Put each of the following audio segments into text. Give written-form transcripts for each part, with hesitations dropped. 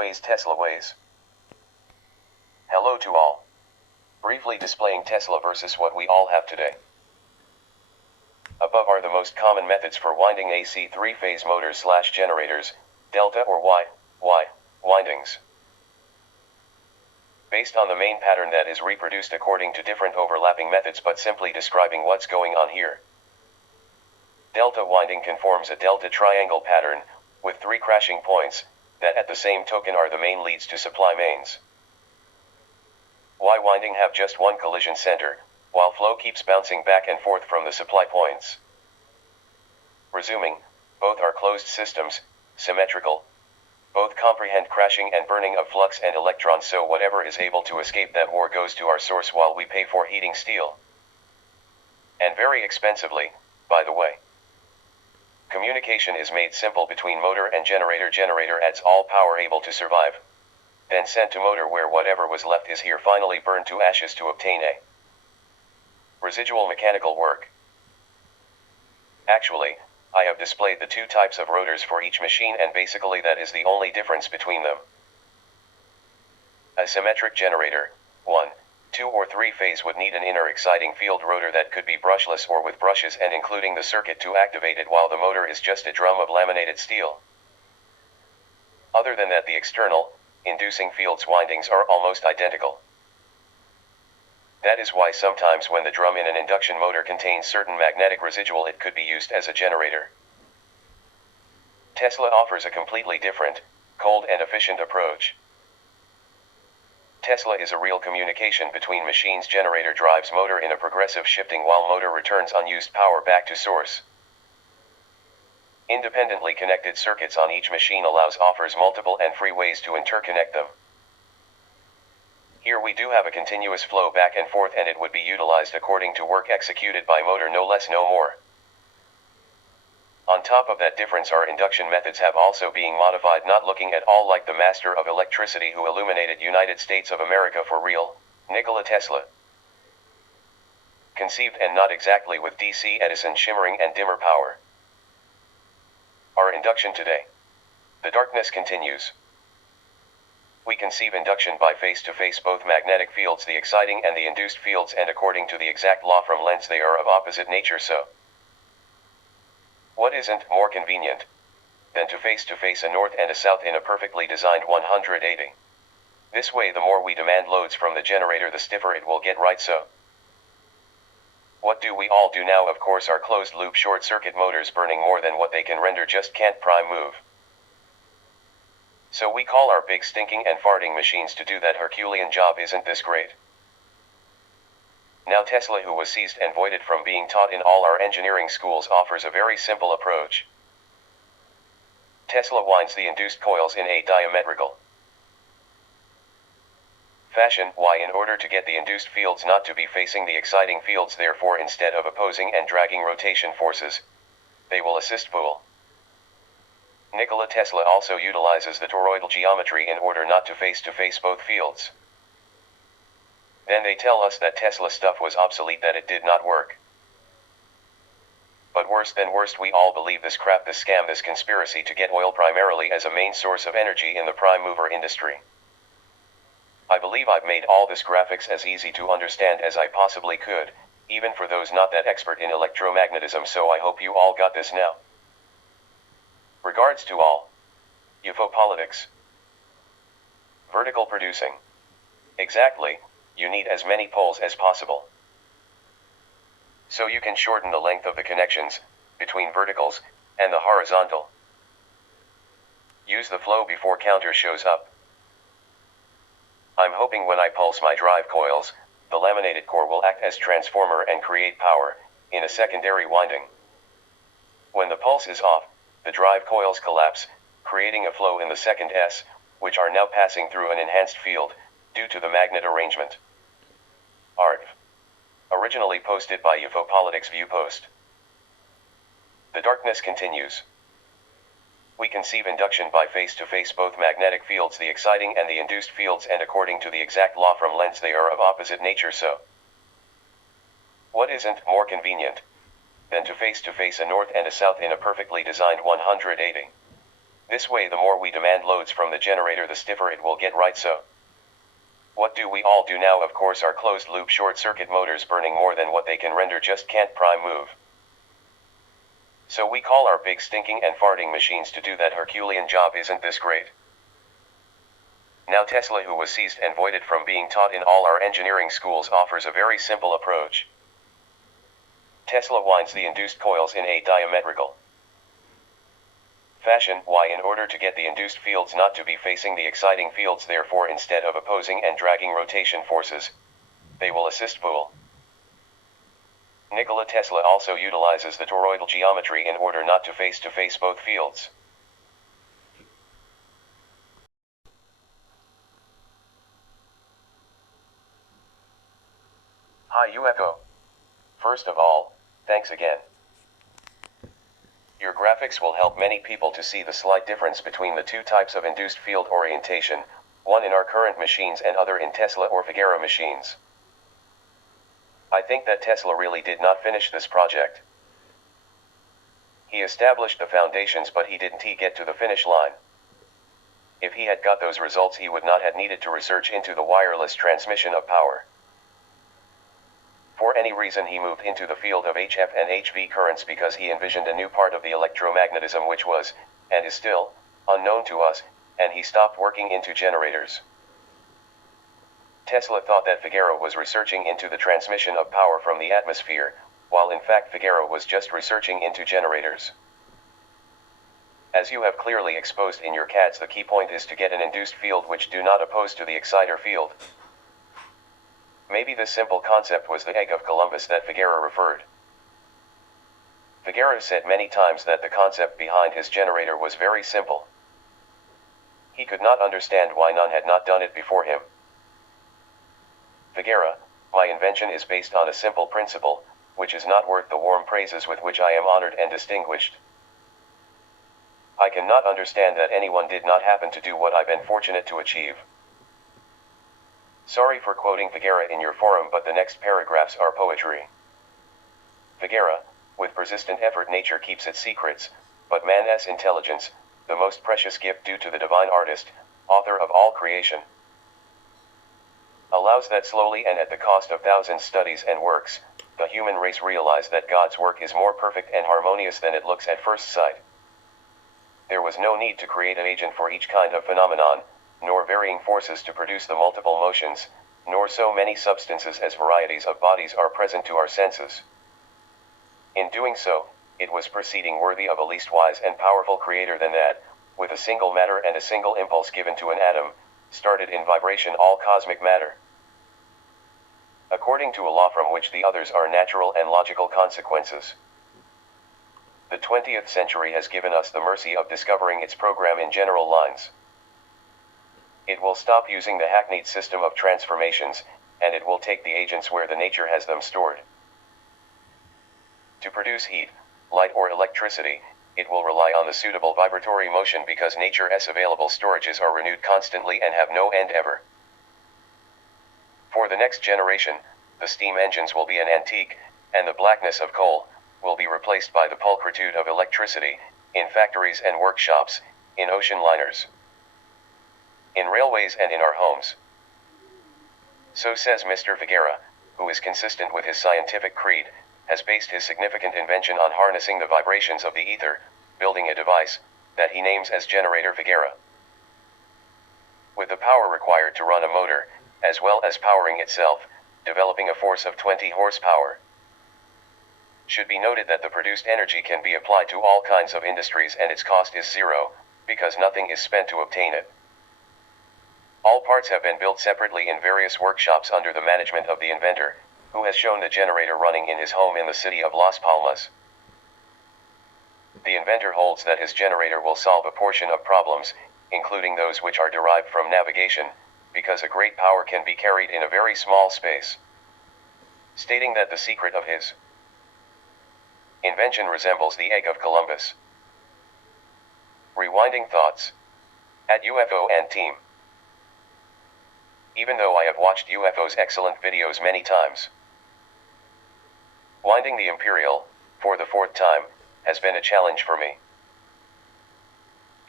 ways Tesla ways. Hello to all. Briefly displaying Tesla versus what we all have today. Above are the most common methods for winding AC three-phase motors / generators, delta or Y windings. Based on the main pattern that is reproduced according to different overlapping methods but simply describing what's going on here. Delta winding conforms a delta triangle pattern, with 3 crashing points, that at the same token are the main leads to supply mains. Y winding have just one collision center, while flow keeps bouncing back and forth from the supply points. Resuming, both are closed systems, symmetrical. Both comprehend crashing and burning of flux and electrons, so whatever is able to escape that war goes to our source while we pay for heating steel. And very expensively, by the way. Communication is made simple between motor and generator. Generator adds all power able to survive. Then sent to motor, where whatever was left is here finally burned to ashes to obtain a residual mechanical work. Actually, I have displayed the 2 types of rotors for each machine, and basically that is the only difference between them. A symmetric generator, 1, 2 or 3 phase, would need an inner exciting field rotor that could be brushless or with brushes and including the circuit to activate it, while the motor is just a drum of laminated steel. Other than that, the external, inducing fields windings are almost identical. That is why sometimes when the drum in an induction motor contains certain magnetic residual, it could be used as a generator. Tesla offers a completely different, cold and efficient approach. Tesla is a real communication between machines. Generator drives motor in a progressive shifting while motor returns unused power back to source. Independently connected circuits on each machine offers multiple and free ways to interconnect them. Here we do have a continuous flow back and forth, and it would be utilized according to work executed by motor, no less no more. On top of that difference, our induction methods have also being modified, not looking at all like the master of electricity who illuminated United States of America for real, Nikola Tesla. Conceived and not exactly with DC Edison shimmering and dimmer power. Our induction today. The darkness continues. We conceive induction by face-to-face both magnetic fields, the exciting and the induced fields, and according to the exact law from Lenz's they are of opposite nature, so what isn't more convenient than to face a north and a south in a perfectly designed 180? This way the more we demand loads from the generator, the stiffer it will get, right? So what do we all do now? Of course, our closed-loop short-circuit motors burning more than what they can render just can't prime move. So we call our big stinking and farting machines to do that Herculean job. Isn't this great? Now Tesla, who was seized and voided from being taught in all our engineering schools, offers a very simple approach. Tesla winds the induced coils in a diametrical fashion, in order to get the induced fields not to be facing the exciting fields. Therefore, instead of opposing and dragging rotation forces, they will assist pull. Nikola Tesla also utilizes the toroidal geometry in order not to face both fields. Then they tell us that Tesla stuff was obsolete, that it did not work. But worse than worst, we all believe this crap, this scam, this conspiracy to get oil primarily as a main source of energy in the prime mover industry. I believe I've made all this graphics as easy to understand as I possibly could, even for those not that expert in electromagnetism, so I hope you all got this now. Regards to all. UFO politics. Vertical producing. Exactly, you need as many poles as possible. So you can shorten the length of the connections between verticals and the horizontal. Use the flow before counter shows up. I'm hoping when I pulse my drive coils, the laminated core will act as transformer and create power in a secondary winding. When the pulse is off, the drive coils collapse, creating a flow in the second S, which are now passing through an enhanced field, due to the magnet arrangement. Art. Originally posted by UFO Politics View Post. The darkness continues. We conceive induction by face-to-face both magnetic fields, the exciting and the induced fields, and according to the exact law from Lenz they are of opposite nature, so what isn't more convenient than to face a north and a south in a perfectly designed 180? This way, the more we demand loads from the generator, the stiffer it will get, right? So what do we all do now? Of course, our closed-loop short-circuit motors burning more than what they can render just can't prime move. So we call our big stinking and farting machines to do that Herculean job. Isn't this great? Now Tesla, who was seized and voided from being taught in all our engineering schools, offers a very simple approach. Tesla winds the induced coils in a diametrical fashion. Why? In order to get the induced fields not to be facing the exciting fields. Therefore, instead of opposing and dragging rotation forces, they will assist pull. Nikola Tesla also utilizes the toroidal geometry in order not to face both fields. Hi UFO. First of all, thanks again. Your graphics will help many people to see the slight difference between the two types of induced field orientation, one in our current machines and other in Tesla or Figueroa machines. I think that Tesla really did not finish this project. He established the foundations, but he didn't get to the finish line. If he had got those results, he would not have needed to research into the wireless transmission of power. For any reason, he moved into the field of HF and HV currents because he envisioned a new part of the electromagnetism which was, and is still, unknown to us, and he stopped working into generators. Tesla thought that Figueroa was researching into the transmission of power from the atmosphere, while in fact Figueroa was just researching into generators. As you have clearly exposed in your CADs, the key point is to get an induced field which do not oppose to the exciter field. Maybe this simple concept was the egg of Columbus that Figueroa referred. Figueroa said many times that the concept behind his generator was very simple. He could not understand why none had not done it before him. Figueroa, my invention is based on a simple principle, which is not worth the warm praises with which I am honored and distinguished. I cannot understand that anyone did not happen to do what I've been fortunate to achieve. Sorry for quoting Figueroa in your forum, but the next paragraphs are poetry. Figueroa, with persistent effort nature keeps its secrets, but man's intelligence, the most precious gift due to the divine artist, author of all creation, allows that slowly and at the cost of thousands studies and works, the human race realize that God's work is more perfect and harmonious than it looks at first sight. There was no need to create an agent for each kind of phenomenon, nor varying forces to produce the multiple motions, nor so many substances as varieties of bodies are present to our senses. In doing so, it was proceeding worthy of a least wise and powerful creator than that, with a single matter and a single impulse given to an atom, started in vibration all cosmic matter. According to a law from which the others are natural and logical consequences. The 20th century has given us the mercy of discovering its program in general lines. It will stop using the hackneyed system of transformations, and it will take the agents where the nature has them stored. To produce heat, light or electricity, it will rely on the suitable vibratory motion because nature's available storages are renewed constantly and have no end ever. For the next generation, the steam engines will be an antique, and the blackness of coal will be replaced by the pulchritude of electricity, in factories and workshops, in ocean liners, in railways and in our homes. So says Mr. Figueroa, who is consistent with his scientific creed, has based his significant invention on harnessing the vibrations of the ether, building a device that he names as Generator Figueroa. With the power required to run a motor, as well as powering itself, developing a force of 20 horsepower. Should be noted that the produced energy can be applied to all kinds of industries and its cost is zero, because nothing is spent to obtain it. All parts have been built separately in various workshops under the management of the inventor, who has shown the generator running in his home in the city of Las Palmas. The inventor holds that his generator will solve a portion of problems, including those which are derived from navigation, because a great power can be carried in a very small space. Stating that the secret of his invention resembles the egg of Columbus. Rewinding thoughts. At UFO and team. Even though I have watched UFO's excellent videos many times, winding the Imperial, for the 4th time, has been a challenge for me.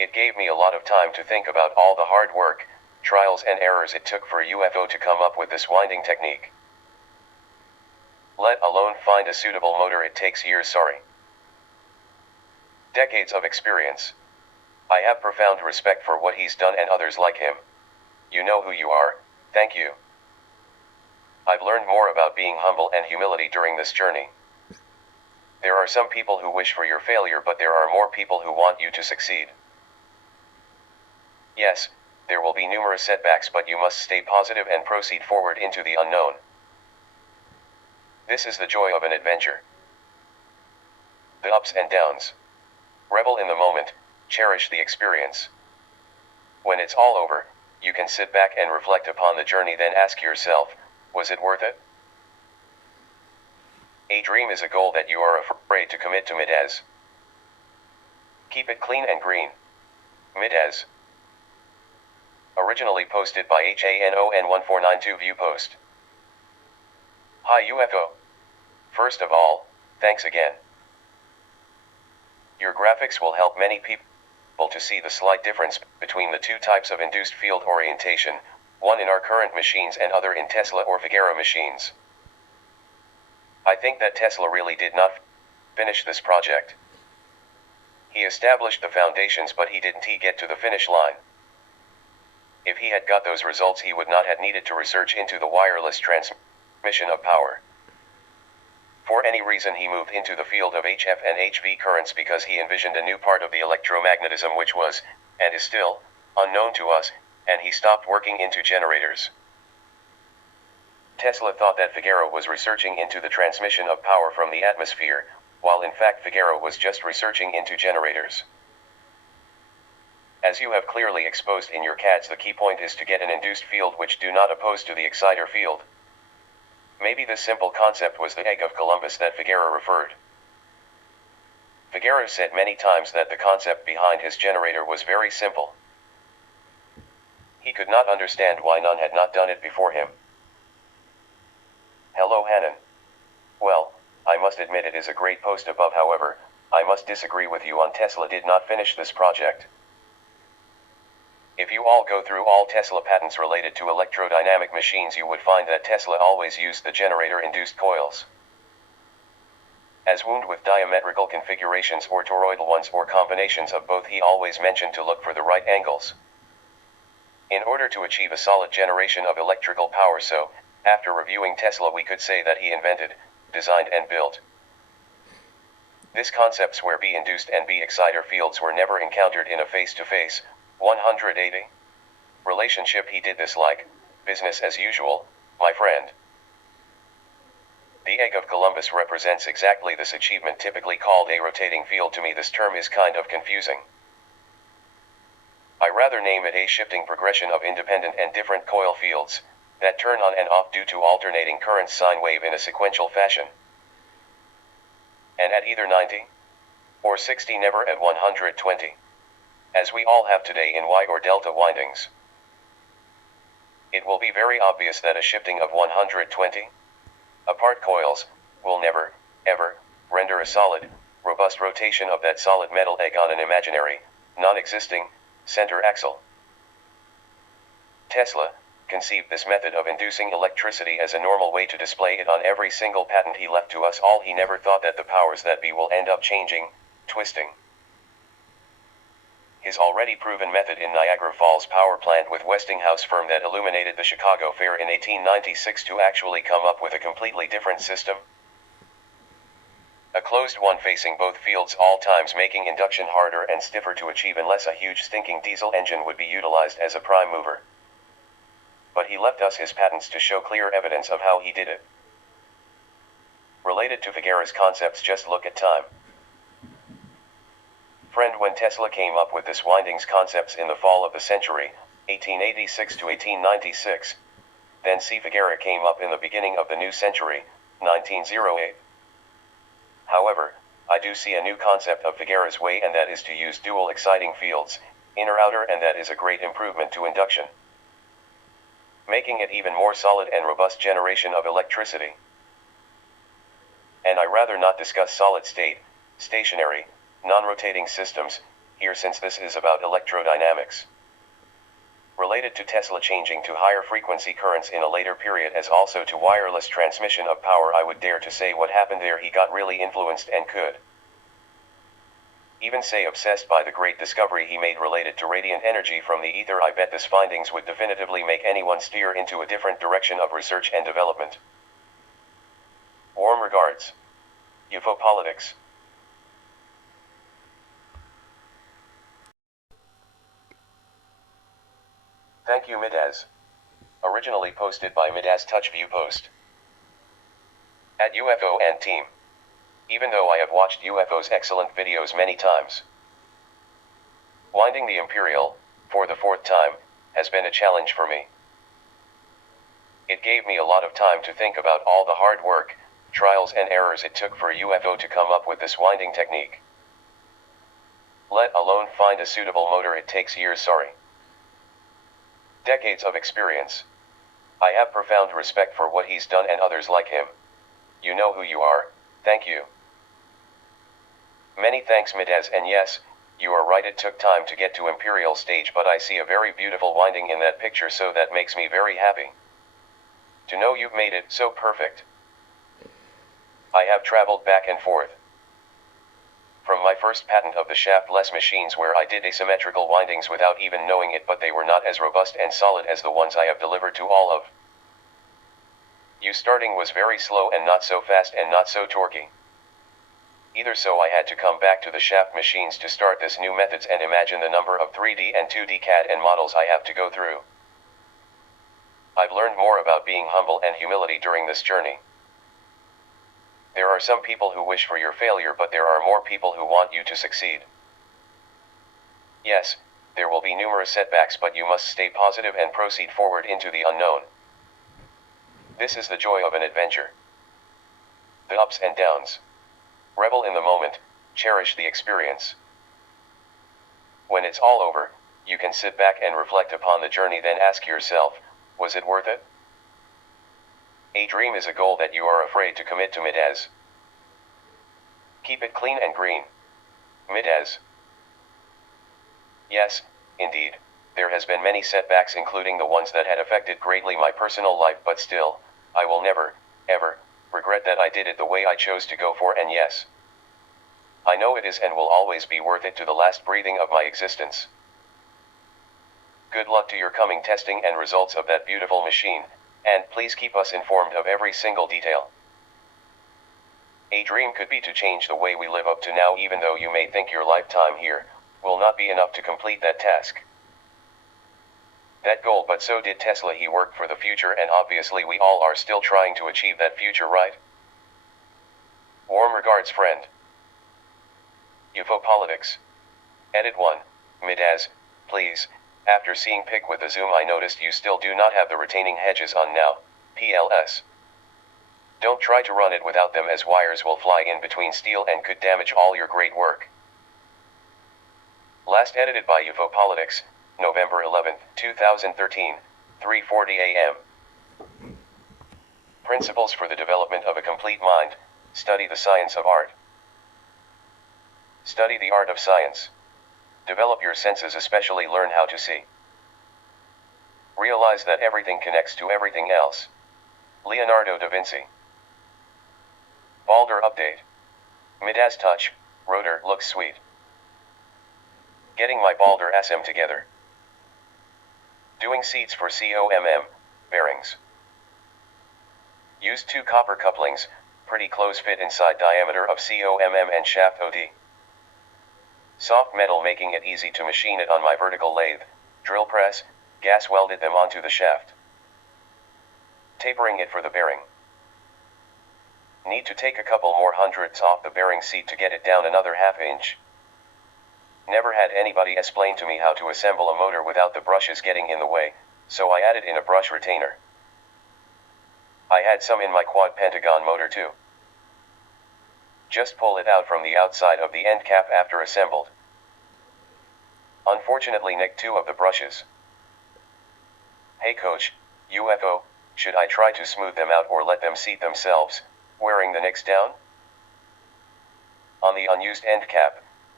It gave me a lot of time to think about all the hard work, trials and errors it took for a UFO to come up with this winding technique. Let alone find a suitable motor, it takes years, decades of experience. I have profound respect for what he's done and others like him. You know who you are, thank you. I've learned more about being humble and humility during this journey. There are some people who wish for your failure, but there are more people who want you to succeed. Yes, there will be numerous setbacks, but you must stay positive and proceed forward into the unknown. This is the joy of an adventure. The ups and downs. Revel in the moment, cherish the experience. When it's all over, you can sit back and reflect upon the journey, then ask yourself, was it worth it? A dream is a goal that you are afraid to commit to. Mid-as. Keep it clean and green. Mid-as. Originally posted by HANON1492 View Post. Hi UFO. First of all, thanks again. Your graphics will help many people to see the slight difference between the two types of induced field orientation, one in our current machines and other in Tesla or Figueroa machines. I think that Tesla really did not finish this project. He established the foundations, but he didn't get to the finish line. If he had got those results, he would not have needed to research into the wireless transmission of power. For any reason, he moved into the field of HF and HV currents because he envisioned a new part of the electromagnetism which was, and is still, unknown to us, and he stopped working into generators. Tesla thought that Figueroa was researching into the transmission of power from the atmosphere, while in fact Figueroa was just researching into generators. As you have clearly exposed in your CADs, the key point is to get an induced field which do not oppose to the exciter field. Maybe this simple concept was the egg of Columbus that Figueroa referred. Figueroa said many times that the concept behind his generator was very simple. He could not understand why none had not done it before him. Hello Hannon. Well, I must admit it is a great post above, however, I must disagree with you on Tesla did not finish this project. If you all go through all Tesla patents related to electrodynamic machines, you would find that Tesla always used the generator-induced coils. As wound with diametrical configurations or toroidal ones or combinations of both, he always mentioned to look for the right angles in order to achieve a solid generation of electrical power. So, after reviewing Tesla, we could say that he invented, designed and built this concepts where B-induced and B-exciter fields were never encountered in a face-to-face 180 relationship. He did this like business as usual, my friend. The egg of Columbus represents exactly this achievement, typically called a rotating field. To me, this term is kind of confusing. I rather name it a shifting progression of independent and different coil fields that turn on and off due to alternating current sine wave in a sequential fashion, and at either 90 or 60, never at 120. As we all have today in Y or delta windings. It will be very obvious that a shifting of 120 apart coils will never, ever, render a solid, robust rotation of that solid metal egg on an imaginary, non-existing, center axle. Tesla conceived this method of inducing electricity as a normal way to display it on every single patent he left to us all. He never thought that the powers that be will end up changing, twisting his already proven method in Niagara Falls power plant with Westinghouse firm that illuminated the Chicago Fair in 1896 to actually come up with a completely different system. A closed one facing both fields all times, making induction harder and stiffer to achieve unless a huge stinking diesel engine would be utilized as a prime mover. But he left us his patents to show clear evidence of how he did it. Related to Figueroa's concepts, just look at time. Friend, when Tesla came up with this windings concepts in the fall of the century, 1886 to 1896, then C. Figueroa came up in the beginning of the new century, 1908. However, I do see a new concept of Figueroa's way, and that is to use dual exciting fields, inner-outer, and that is a great improvement to induction, making it even more solid and robust generation of electricity. And I rather not discuss solid-state, stationary, non-rotating systems. here since this is about electrodynamics. Related to Tesla changing to higher frequency currents in a later period as also to wireless transmission of power, I would dare to say what happened there, he got really influenced and could even say obsessed by the great discovery he made related to radiant energy from the ether. I bet this findings would definitively make anyone steer into a different direction of research and development. Warm regards. UFO Politics. Thank you, Midaz. Originally posted by Midaz Touchview Post. At UFO and Team. Even though I have watched UFO's excellent videos many times. Winding the Imperial, for the 4th time, has been a challenge for me. It gave me a lot of time to think about all the hard work, trials and errors it took for UFO to come up with this winding technique. Let alone find a suitable motor, it takes years, decades of experience. I have profound respect for what he's done and others like him. You know who you are, thank you. Many thanks, Midaz, and yes, you are right, it took time to get to Imperial stage, but I see a very beautiful winding in that picture, so that makes me very happy. To know you've made it so perfect. I have traveled back and forth. From my first patent of the shaftless machines where I did asymmetrical windings without even knowing it, but they were not as robust and solid as the ones I have delivered to all of you. Starting was very slow and not so fast and not so torquey either, so I had to come back to the shaft machines to start this new methods, and imagine the number of 3D and 2D CAD and models I have to go through. I've learned more about being humble and humility during this journey. There are some people who wish for your failure, but there are more people who want you to succeed. Yes, there will be numerous setbacks, but you must stay positive and proceed forward into the unknown. This is the joy of an adventure. The ups and downs. Revel in the moment, cherish the experience. When it's all over, you can sit back and reflect upon the journey, then ask yourself, was it worth it? A dream is a goal that you are afraid to commit to, Midaz. Keep it clean and green. Midaz. Yes, indeed, there has been many setbacks, including the ones that had affected greatly my personal life, but still, I will never, ever, regret that I did it the way I chose to go for, and yes, I know it is and will always be worth it to the last breathing of my existence. Good luck to your coming testing and results of that beautiful machine, and please keep us informed of every single detail. A dream could be to change the way we live up to now, even though you may think your lifetime here will not be enough to complete that task. That goal, but so did Tesla. He worked for the future, and obviously we all are still trying to achieve that future, right? Warm regards, friend. UFO Politics. Edit 1. Midaz, please. After seeing pic with the zoom, I noticed you still do not have the retaining hedges on now. PLS. Don't try to run it without them, as wires will fly in between steel and could damage all your great work. Last edited by UFO Politics, November 11, 2013, 3:40 a.m. Principles for the development of a complete mind. Study the science of art. Study the art of science. Develop your senses, especially learn how to see. Realize that everything connects to everything else. Leonardo da Vinci. Balder update. Midaz touch, rotor looks sweet. Getting my Balder SM together. Doing seats for COMM, bearings. Used 2 copper couplings, pretty close fit inside diameter of COMM and shaft OD. Soft metal, making it easy to machine it on my vertical lathe, drill press, gas welded them onto the shaft. Tapering it for the bearing. Need to take a couple more hundredths off the bearing seat to get it down another ½ inch. Never had anybody explain to me how to assemble a motor without the brushes getting in the way, so I added in a brush retainer. I had some in my quad pentagon motor too. Just pull it out from the outside of the end cap after assembled. Unfortunately nicked 2 of the brushes. Hey coach, UFO, should I try to smooth them out or let them seat themselves, wearing the nicks down? On the unused end cap,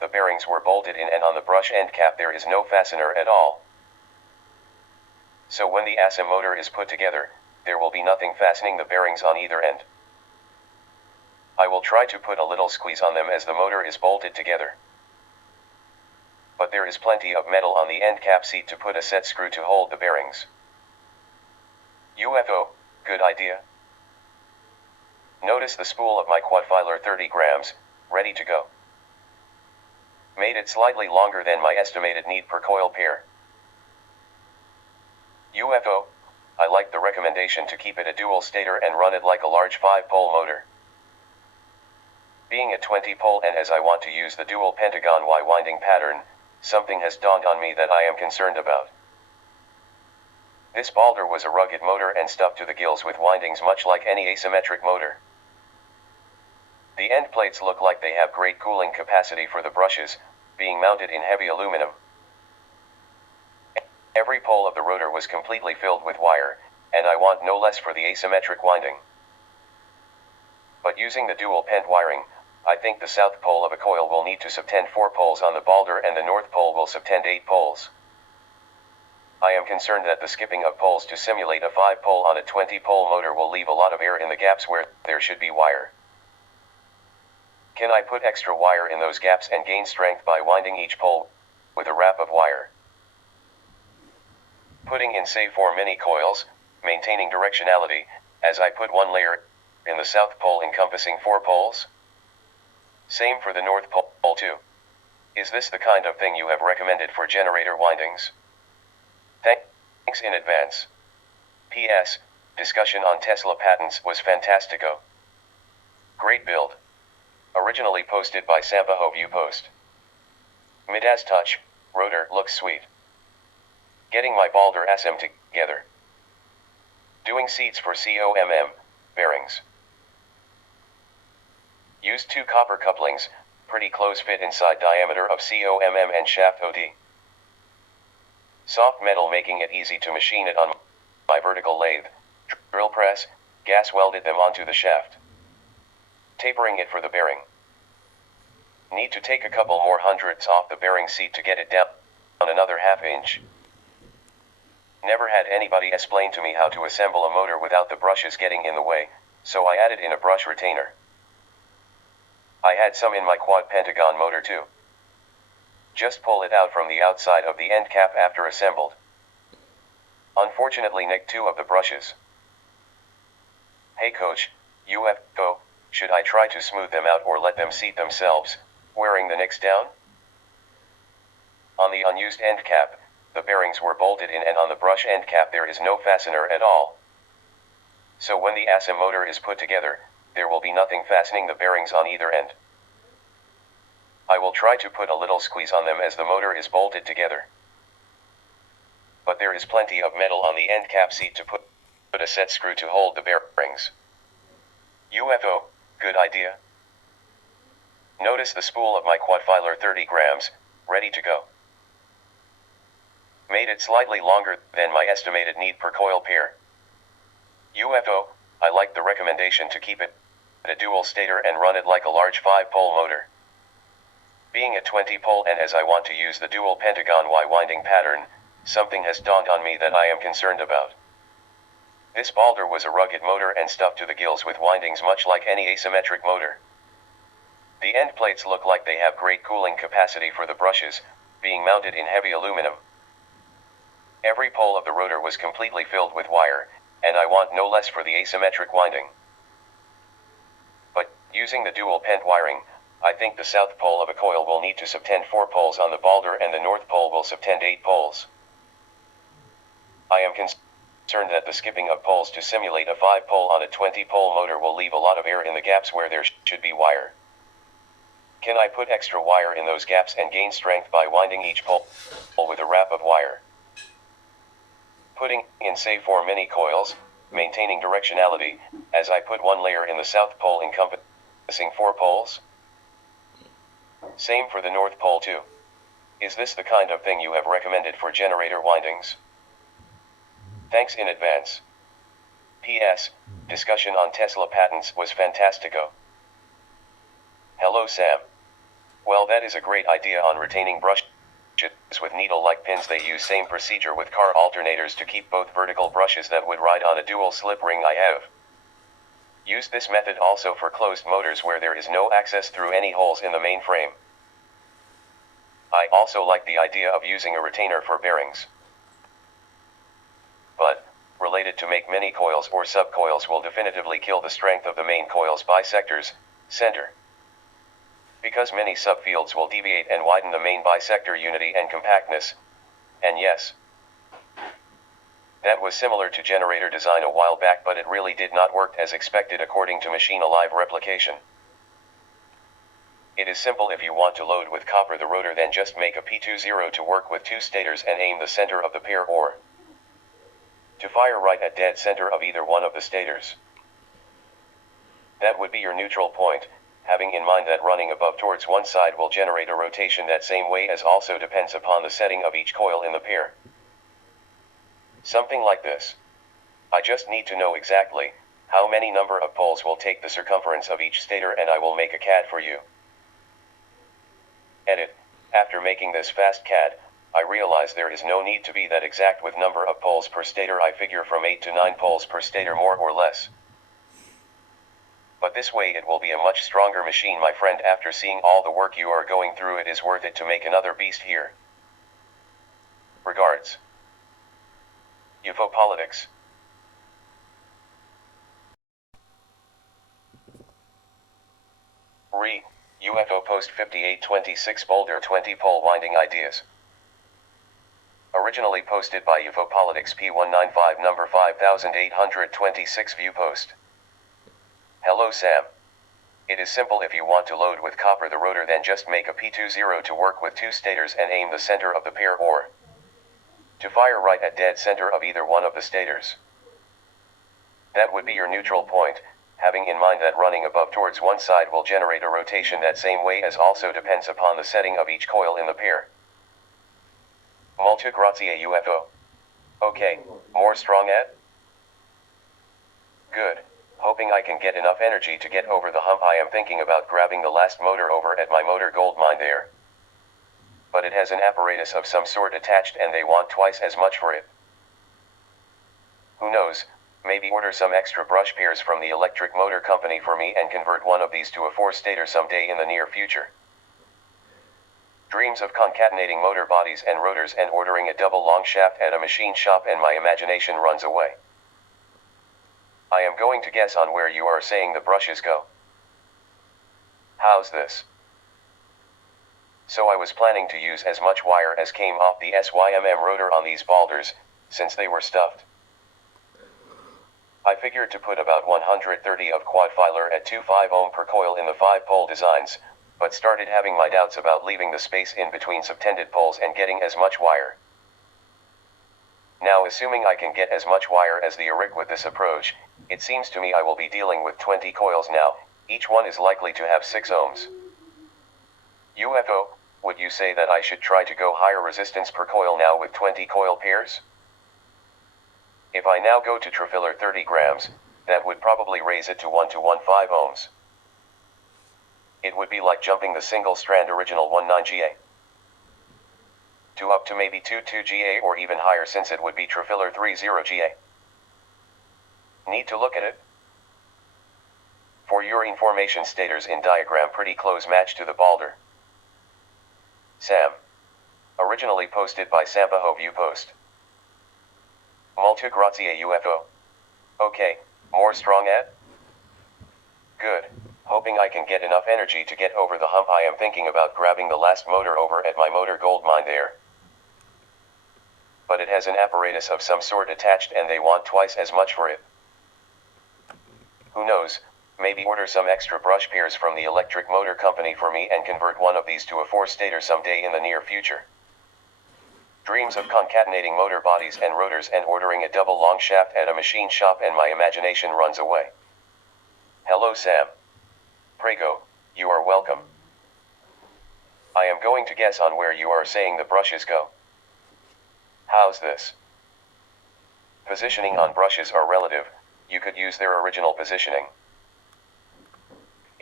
the bearings were bolted in and on the brush end cap there is no fastener at all. So when the ASM motor is put together, there will be nothing fastening the bearings on either end. I will try to put a little squeeze on them as the motor is bolted together. But there is plenty of metal on the end cap seat to put a set screw to hold the bearings. UFO, good idea. Notice the spool of my quad filer 30 grams, ready to go. Made it slightly longer than my estimated need per coil pair. UFO, I like the recommendation to keep it a dual stator and run it like a large 5-pole motor. Being a 20-pole and as I want to use the dual pentagon Y winding pattern, something has dawned on me that I am concerned about. This Balder was a rugged motor and stuffed to the gills with windings much like any asymmetric motor. The end plates look like they have great cooling capacity for the brushes, being mounted in heavy aluminum. Every pole of the rotor was completely filled with wire, and I want no less for the asymmetric winding. But using the dual pent wiring, I think the south pole of a coil will need to subtend 4 poles on the Balder and the north pole will subtend 8 poles. I am concerned that the skipping of poles to simulate a 5-pole on a 20-pole motor will leave a lot of air in the gaps where there should be wire. Can I put extra wire in those gaps and gain strength by winding each pole with a wrap of wire? Putting in say 4 mini coils, maintaining directionality, as I put 1 layer in the south pole encompassing 4 poles? Same for the north pole too. Is this the kind of thing you have recommended for generator windings? Thanks in advance. P.S. Discussion on Tesla patents was fantastico. Great build. Originally posted by Sampaho View Post. Midas touch, rotor looks sweet. Getting my Balder ASM together. Doing seats for COMM, bearings. Used 2 copper couplings, pretty close fit inside diameter of COMM and shaft OD. Soft metal making it easy to machine it on my vertical lathe, drill press, gas welded them onto the shaft. Tapering it for the bearing. Need to take a couple more hundredths off the bearing seat to get it down on another ½ inch. Never had anybody explain to me how to assemble a motor without the brushes getting in the way, so I added in a brush retainer. I had some in my quad pentagon motor too. Just pull it out from the outside of the end cap after assembled. Unfortunately nicked 2 of the brushes. Hey coach, UFO, should I try to smooth them out or let them seat themselves, wearing the nicks down? On the unused end cap, the bearings were bolted in and on the brush end cap there is no fastener at all. So when the ASM motor is put together, there will be nothing fastening the bearings on either end. I will try to put a little squeeze on them as the motor is bolted together. But there is plenty of metal on the end cap seat to put a set screw to hold the bearings. UFO, good idea. Notice the spool of my quad filer 30 grams, ready to go. Made it slightly longer than my estimated need per coil pair. UFO, I like the recommendation to keep it a dual stator and run it like a large 5-pole motor. Being a 20-pole and as I want to use the dual pentagon Y winding pattern, something has dawned on me that I am concerned about. This Balder was a rugged motor and stuffed to the gills with windings much like any asymmetric motor. The end plates look like they have great cooling capacity for the brushes, being mounted in heavy aluminum. Every pole of the rotor was completely filled with wire, and I want no less for the asymmetric winding. But, using the dual pent wiring, I think the south pole of a coil will need to subtend 4 poles on the Balder and the north pole will subtend 8 poles. I am concerned that the skipping of poles to simulate a 5-pole on a 20-pole motor will leave a lot of air in the gaps where there should be wire. Can I put extra wire in those gaps and gain strength by winding each pole with a wrap of wire? Putting in say 4 mini coils, maintaining directionality, as I put 1 layer in the south pole encompassing 4 poles? Same for the north pole too. Is this the kind of thing you have recommended for generator windings? Thanks in advance. P.S. Discussion on Tesla patents was fantastico. Hello Sam. Well, that is a great idea on retaining brushes with needle-like pins. They use same procedure with car alternators to keep both vertical brushes that would ride on a dual slip ring. I have used this method also for closed motors where there is no access through any holes in the main frame. I also like the idea of using a retainer for bearings. But, related to make many coils or subcoils will definitively kill the strength of the main coil's bisectors, center. Because many subfields will deviate and widen the main bisector unity and compactness. And yes, that was similar to generator design a while back, but it really did not work as expected according to machine alive replication. It is simple. If you want to load with copper the rotor, then just make a P20 to work with two stators and aim the center of the pair or to fire right at dead center of either one of the stators. That would be your neutral point, having in mind that running above towards one side will generate a rotation that same way, as also depends upon the setting of each coil in the pair. Something like this. I just need to know exactly how many number of poles will take the circumference of each stator, and I will make a CAD for you. Edit. After making this fast CAD, I realize there is no need to be that exact with number of poles per stator. I figure from 8 to 9 poles per stator, more or less. But this way it will be a much stronger machine, my friend. After seeing all the work you are going through, it is worth it to make another beast here. Regards. UFO Politics. UFO Post 5826 Boulder 20 pole winding ideas. Originally posted by UFO Politics P195 number 5826 view post. Hello Sam. It is simple. If you want to load with copper the rotor, then just make a P20 to work with two stators and aim the center of the pair or to fire right at dead center of either one of the stators. That would be your neutral point, having in mind that running above towards one side will generate a rotation that same way, as also depends upon the setting of each coil in the pair. Molto grazie UFO. Okay, more strong at? Good. Hoping I can get enough energy to get over the hump. I am thinking about grabbing the last motor over at my motor gold mine there. But it has an apparatus of some sort attached and they want twice as much for it. Who knows, maybe order some extra brush pairs from the electric motor company for me and convert one of these to a 4-stator someday in the near future. Dreams of concatenating motor bodies and rotors and ordering a double long shaft at a machine shop, and my imagination runs away. I am going to guess on where you are saying the brushes go. How's this? So I was planning to use as much wire as came off the SYMM rotor on these boulders, since they were stuffed. I figured to put about 130 of quad filer at 2.5 ohm per coil in the 5-pole designs, but started having my doubts about leaving the space in between subtended poles and getting as much wire. Now, assuming I can get as much wire as the ARIC with this approach, it seems to me I will be dealing with 20 coils now. Each one is likely to have 6 ohms. UFO, would you say that I should try to go higher resistance per coil now with 20 coil pairs? If I now go to trifiller 30 grams, that would probably raise it to 1 to 1.5 ohms. It would be like jumping the single strand original 1.9 GA to up to maybe 2.2 GA or even higher, since it would be trifiller 3.0 GA. Need to look at it? For urine formation, stators in diagram pretty close match to the boulder. Sam. Originally posted by Sampaho view post. Molto grazie UFO. Okay, more strong at? Good. Hoping I can get enough energy to get over the hump. I am thinking about grabbing the last motor over at my motor gold mine there. But it has an apparatus of some sort attached and they want twice as much for it. Who knows, maybe order some extra brush pairs from the electric motor company for me and convert one of these to a 4-stator someday in the near future. Dreams of concatenating motor bodies and rotors and ordering a double long shaft at a machine shop, and my imagination runs away. Hello Sam. Prego, you are welcome. I am going to guess on where you are saying the brushes go. How's this? Positioning on brushes are relative. You could use their original positioning.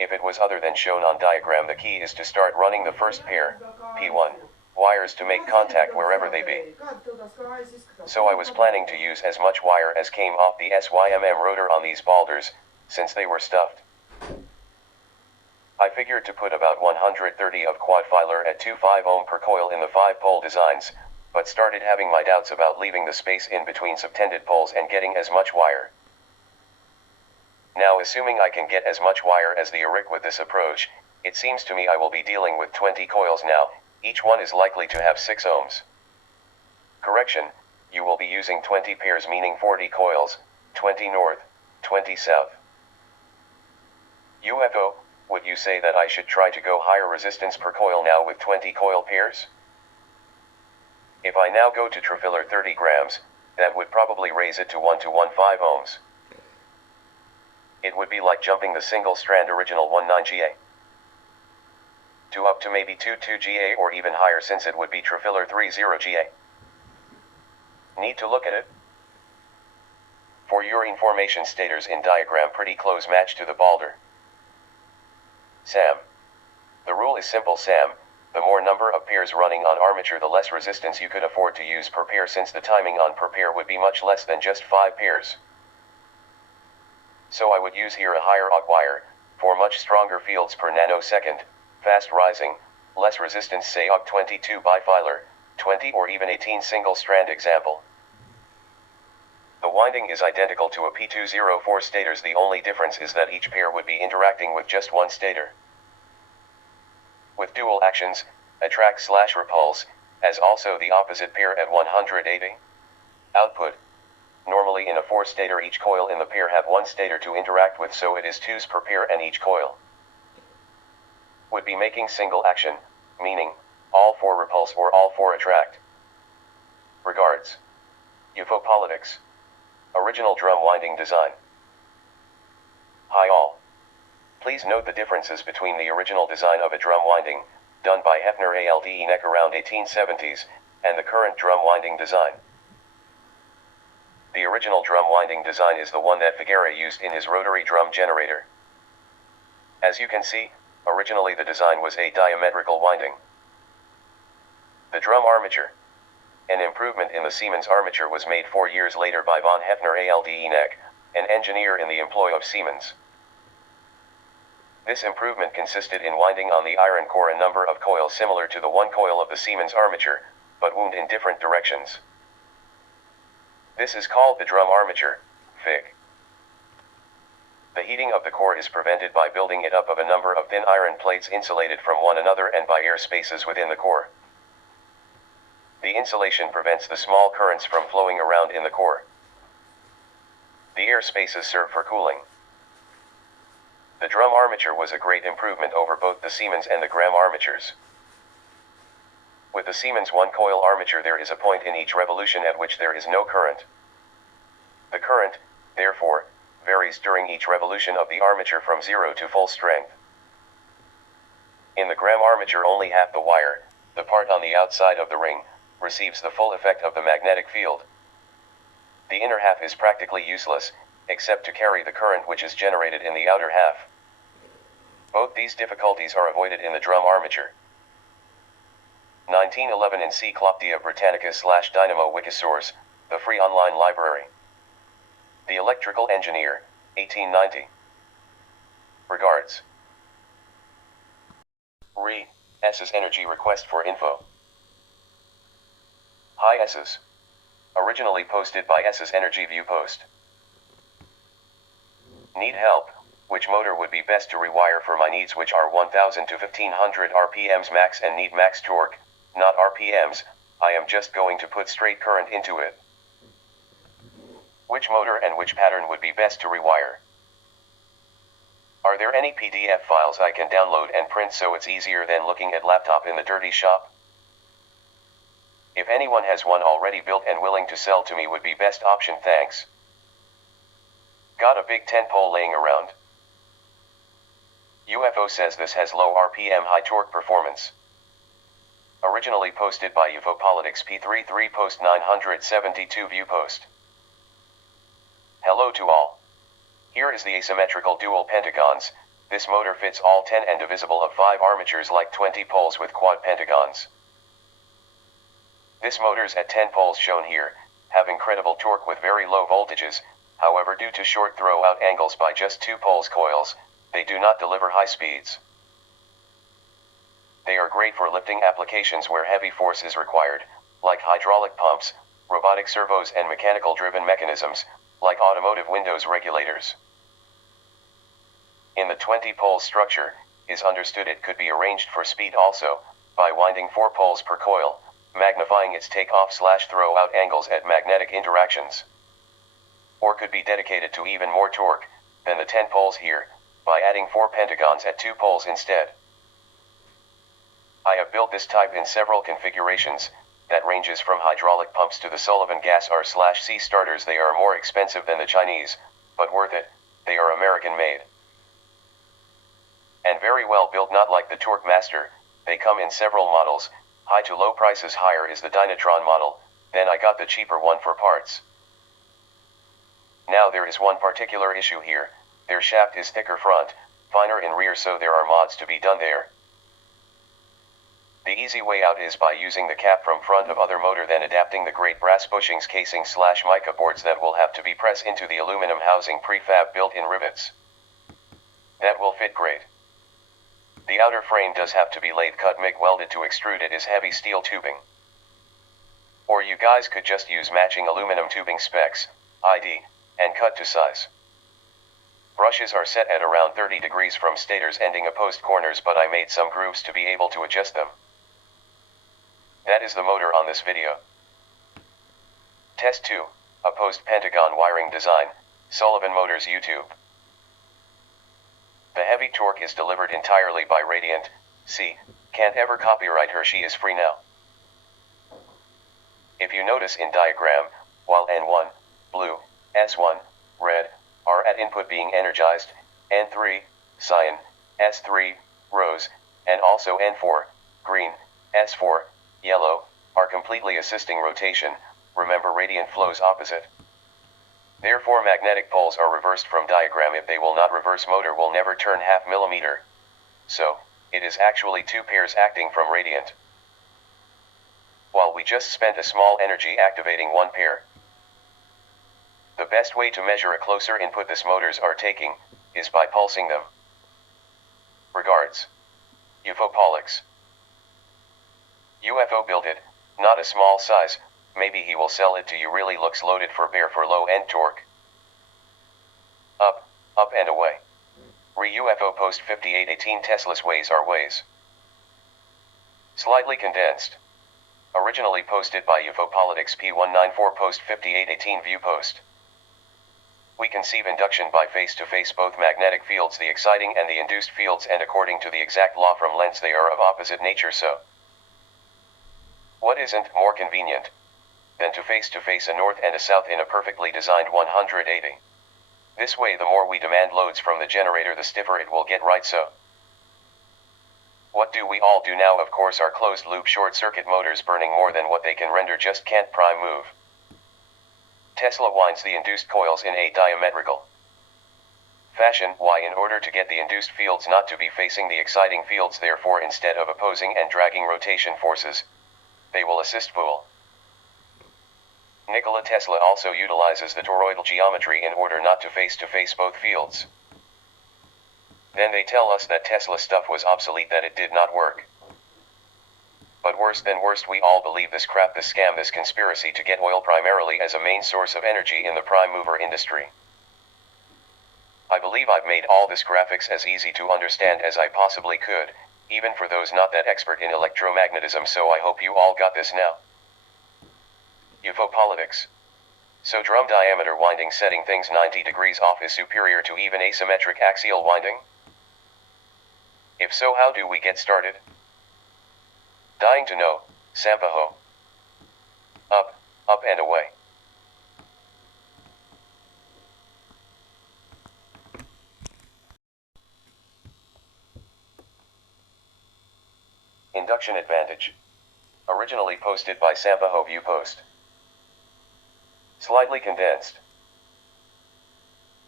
If it was other than shown on diagram, the key is to start running the first pair, P1, wires to make contact wherever they be. So I was planning to use as much wire as came off the SYMM rotor on these balders, since they were stuffed. I figured to put about 130 of quad filer at 2.5 ohm per coil in the 5-pole designs, but started having my doubts about leaving the space in between subtended poles and getting as much wire. Now, assuming I can get as much wire as the Eric with this approach, it seems to me I will be dealing with 20 coils now. Each one is likely to have 6 ohms. Correction, you will be using 20 pairs, meaning 40 coils, 20 north, 20 south. UFO, would you say that I should try to go higher resistance per coil now with 20 coil pairs? If I now go to trifiller 30 grams, that would probably raise it to 1 to 1.5 ohms. It would be like jumping the single strand original 1.9 GA to up to maybe 2.2 GA or even higher, since it would be trifiller 3.0 GA. Need to look at it. For your information, stators in diagram pretty close match to the balder. Sam. The rule is simple, Sam. The more number of pairs running on armature, the less resistance you could afford to use per pair, since the timing on per pair would be much less than just 5 pairs. So I would use here a higher AUG wire, for much stronger fields per nanosecond, fast rising, less resistance, say AUG 22 bifilar, 20 or even 18 single strand example. The winding is identical to a P204 stators, the only difference is that each pair would be interacting with just one stator. With dual actions, attract/repulse, as also the opposite pair at 180. Output. Normally in a 4-stator, each coil in the pair have 1 stator to interact with, so it is 2s per pair, and each coil would be making single action, meaning all 4 repulse or all 4 attract. Regards. UFO Politics. Original drum winding design. Hi all. Please note the differences between the original design of a drum winding, done by Hefner ALDE neck around 1870s, and the current drum winding design. The original drum winding design is the one that Figueira used in his rotary drum generator. As you can see, originally the design was a diametrical winding. The drum armature. An improvement in the Siemens armature was made 4 years later by von Hefner ALDE neck, an engineer in the employ of Siemens. This improvement consisted in winding on the iron core a number of coils similar to the one coil of the Siemens armature, but wound in different directions. This is called the drum armature, Fig. The heating of the core is prevented by building it up of a number of thin iron plates insulated from one another and by air spaces within the core. The insulation prevents the small currents from flowing around in the core. The air spaces serve for cooling. The drum armature was a great improvement over both the Siemens and the Graham armatures. With the Siemens one-coil armature, there is a point in each revolution at which there is no current. The current, therefore, varies during each revolution of the armature from 0 to full strength. In the Graham armature, only half the wire, the part on the outside of the ring, receives the full effect of the magnetic field. The inner half is practically useless, except to carry the current which is generated in the outer half. Both these difficulties are avoided in the drum armature. 1911 Encyclopedia Britannica/Dynamo Wikisource, the free online library. The Electrical Engineer, 1890. Regards. Re. S's Energy Request for Info. Hi S's. Originally posted by S's Energy View Post. Need help? Which motor would be best to rewire for my needs, which are 1000 to 1500 RPMs max and need max torque, not RPMs? I am just going to put straight current into it. Which motor and which pattern would be best to rewire? Are there any PDF files I can download and print so it's easier than looking at laptop in the dirty shop? If anyone has one already built and willing to sell to me, would be best option, thanks. Got a big 10-pole laying around. UFO says this has low RPM, high torque performance. Originally posted by UFO Politics P33 post 972 view post. Hello to all. Here is the asymmetrical dual pentagons. This motor fits all 10 and divisible of 5 armatures like 20 poles with quad pentagons. This motors at 10 poles shown here have incredible torque with very low voltages. However, due to short throw-out angles by just 2 poles coils, they do not deliver high speeds. They are great for lifting applications where heavy force is required, like hydraulic pumps, robotic servos and mechanical-driven mechanisms, like automotive windows regulators. In the 20-pole structure, is understood it could be arranged for speed also, by winding 4 poles per coil, magnifying its take-off/throw-out angles at magnetic interactions. Or could be dedicated to even more torque than the 10 poles here, by adding 4 pentagons at 2 poles instead. I have built this type in several configurations, that ranges from hydraulic pumps to the Sullivan gas R/C starters. They are more expensive than the Chinese, but worth it. They are American made. And very well built, not like the Torque Master. They come in several models, high to low prices. Higher is the Dynatron model, then I got the cheaper one for parts. Now there is one particular issue here. Their shaft is thicker front, finer in rear, so there are mods to be done there. The easy way out is by using the cap from front of other motor, then adapting the great brass bushings casing/mica boards that will have to be pressed into the aluminum housing prefab built-in rivets. That will fit great. The outer frame does have to be lathe cut MIG welded to extrude it is heavy steel tubing. Or you guys could just use matching aluminum tubing specs, ID, and cut to size. Brushes are set at around 30 degrees from stators ending opposed corners, but I made some grooves to be able to adjust them. That is the motor on this video. Test 2, opposed pentagon wiring design, Sullivan Motors YouTube. The heavy torque is delivered entirely by Radiant. See, can't ever copyright her, she is free now. If you notice in diagram, while N1, blue, S1, red, are at input being energized, N3, cyan, S3, rose, and also N4, green, S4, yellow, are completely assisting rotation. Remember, radiant flows opposite. Therefore magnetic poles are reversed from diagram. If they will not reverse, motor will never turn ½ millimeter. So, it is actually 2 pairs acting from radiant. While we just spent a small energy activating 1 pair. The best way to measure a closer input this motors are taking, is by pulsing them. Regards. Ufopolics. UFO built it, not a small size, maybe he will sell it to you. Really looks loaded for bear for low end torque. Up and away. Re-UFO post 5818 Tesla's ways are ways. Slightly condensed. Originally posted by Ufopolitics P194 post 5818 view post. We conceive induction by face-to-face both magnetic fields, the exciting and the induced fields, and according to the exact law from Lentz they are of opposite nature. So, what isn't more convenient than to face-to-face a north and a south in a perfectly designed 180? This way the more we demand loads from the generator, the stiffer it will get, right? So, what do we all do now? Of course, our closed-loop short-circuit motors burning more than what they can render just can't prime move. Tesla winds the induced coils in a diametrical fashion. Why? In order to get the induced fields not to be facing the exciting fields. Therefore, instead of opposing and dragging rotation forces, they will assist pull. Nikola Tesla also utilizes the toroidal geometry in order not to face both fields. Then they tell us that Tesla stuff was obsolete, that it did not work. But worse than worst, we all believe this crap, this scam, this conspiracy to get oil primarily as a main source of energy in the prime mover industry. I believe I've made all this graphics as easy to understand as I possibly could, even for those not that expert in electromagnetism, so I hope you all got this now. Ufopolitics. So drum diameter winding setting things 90 degrees off is superior to even asymmetric axial winding? If so, how do we get started? Dying to know. Sampaho. Up and away. Induction advantage. Originally posted by Sampaho view post. Slightly condensed.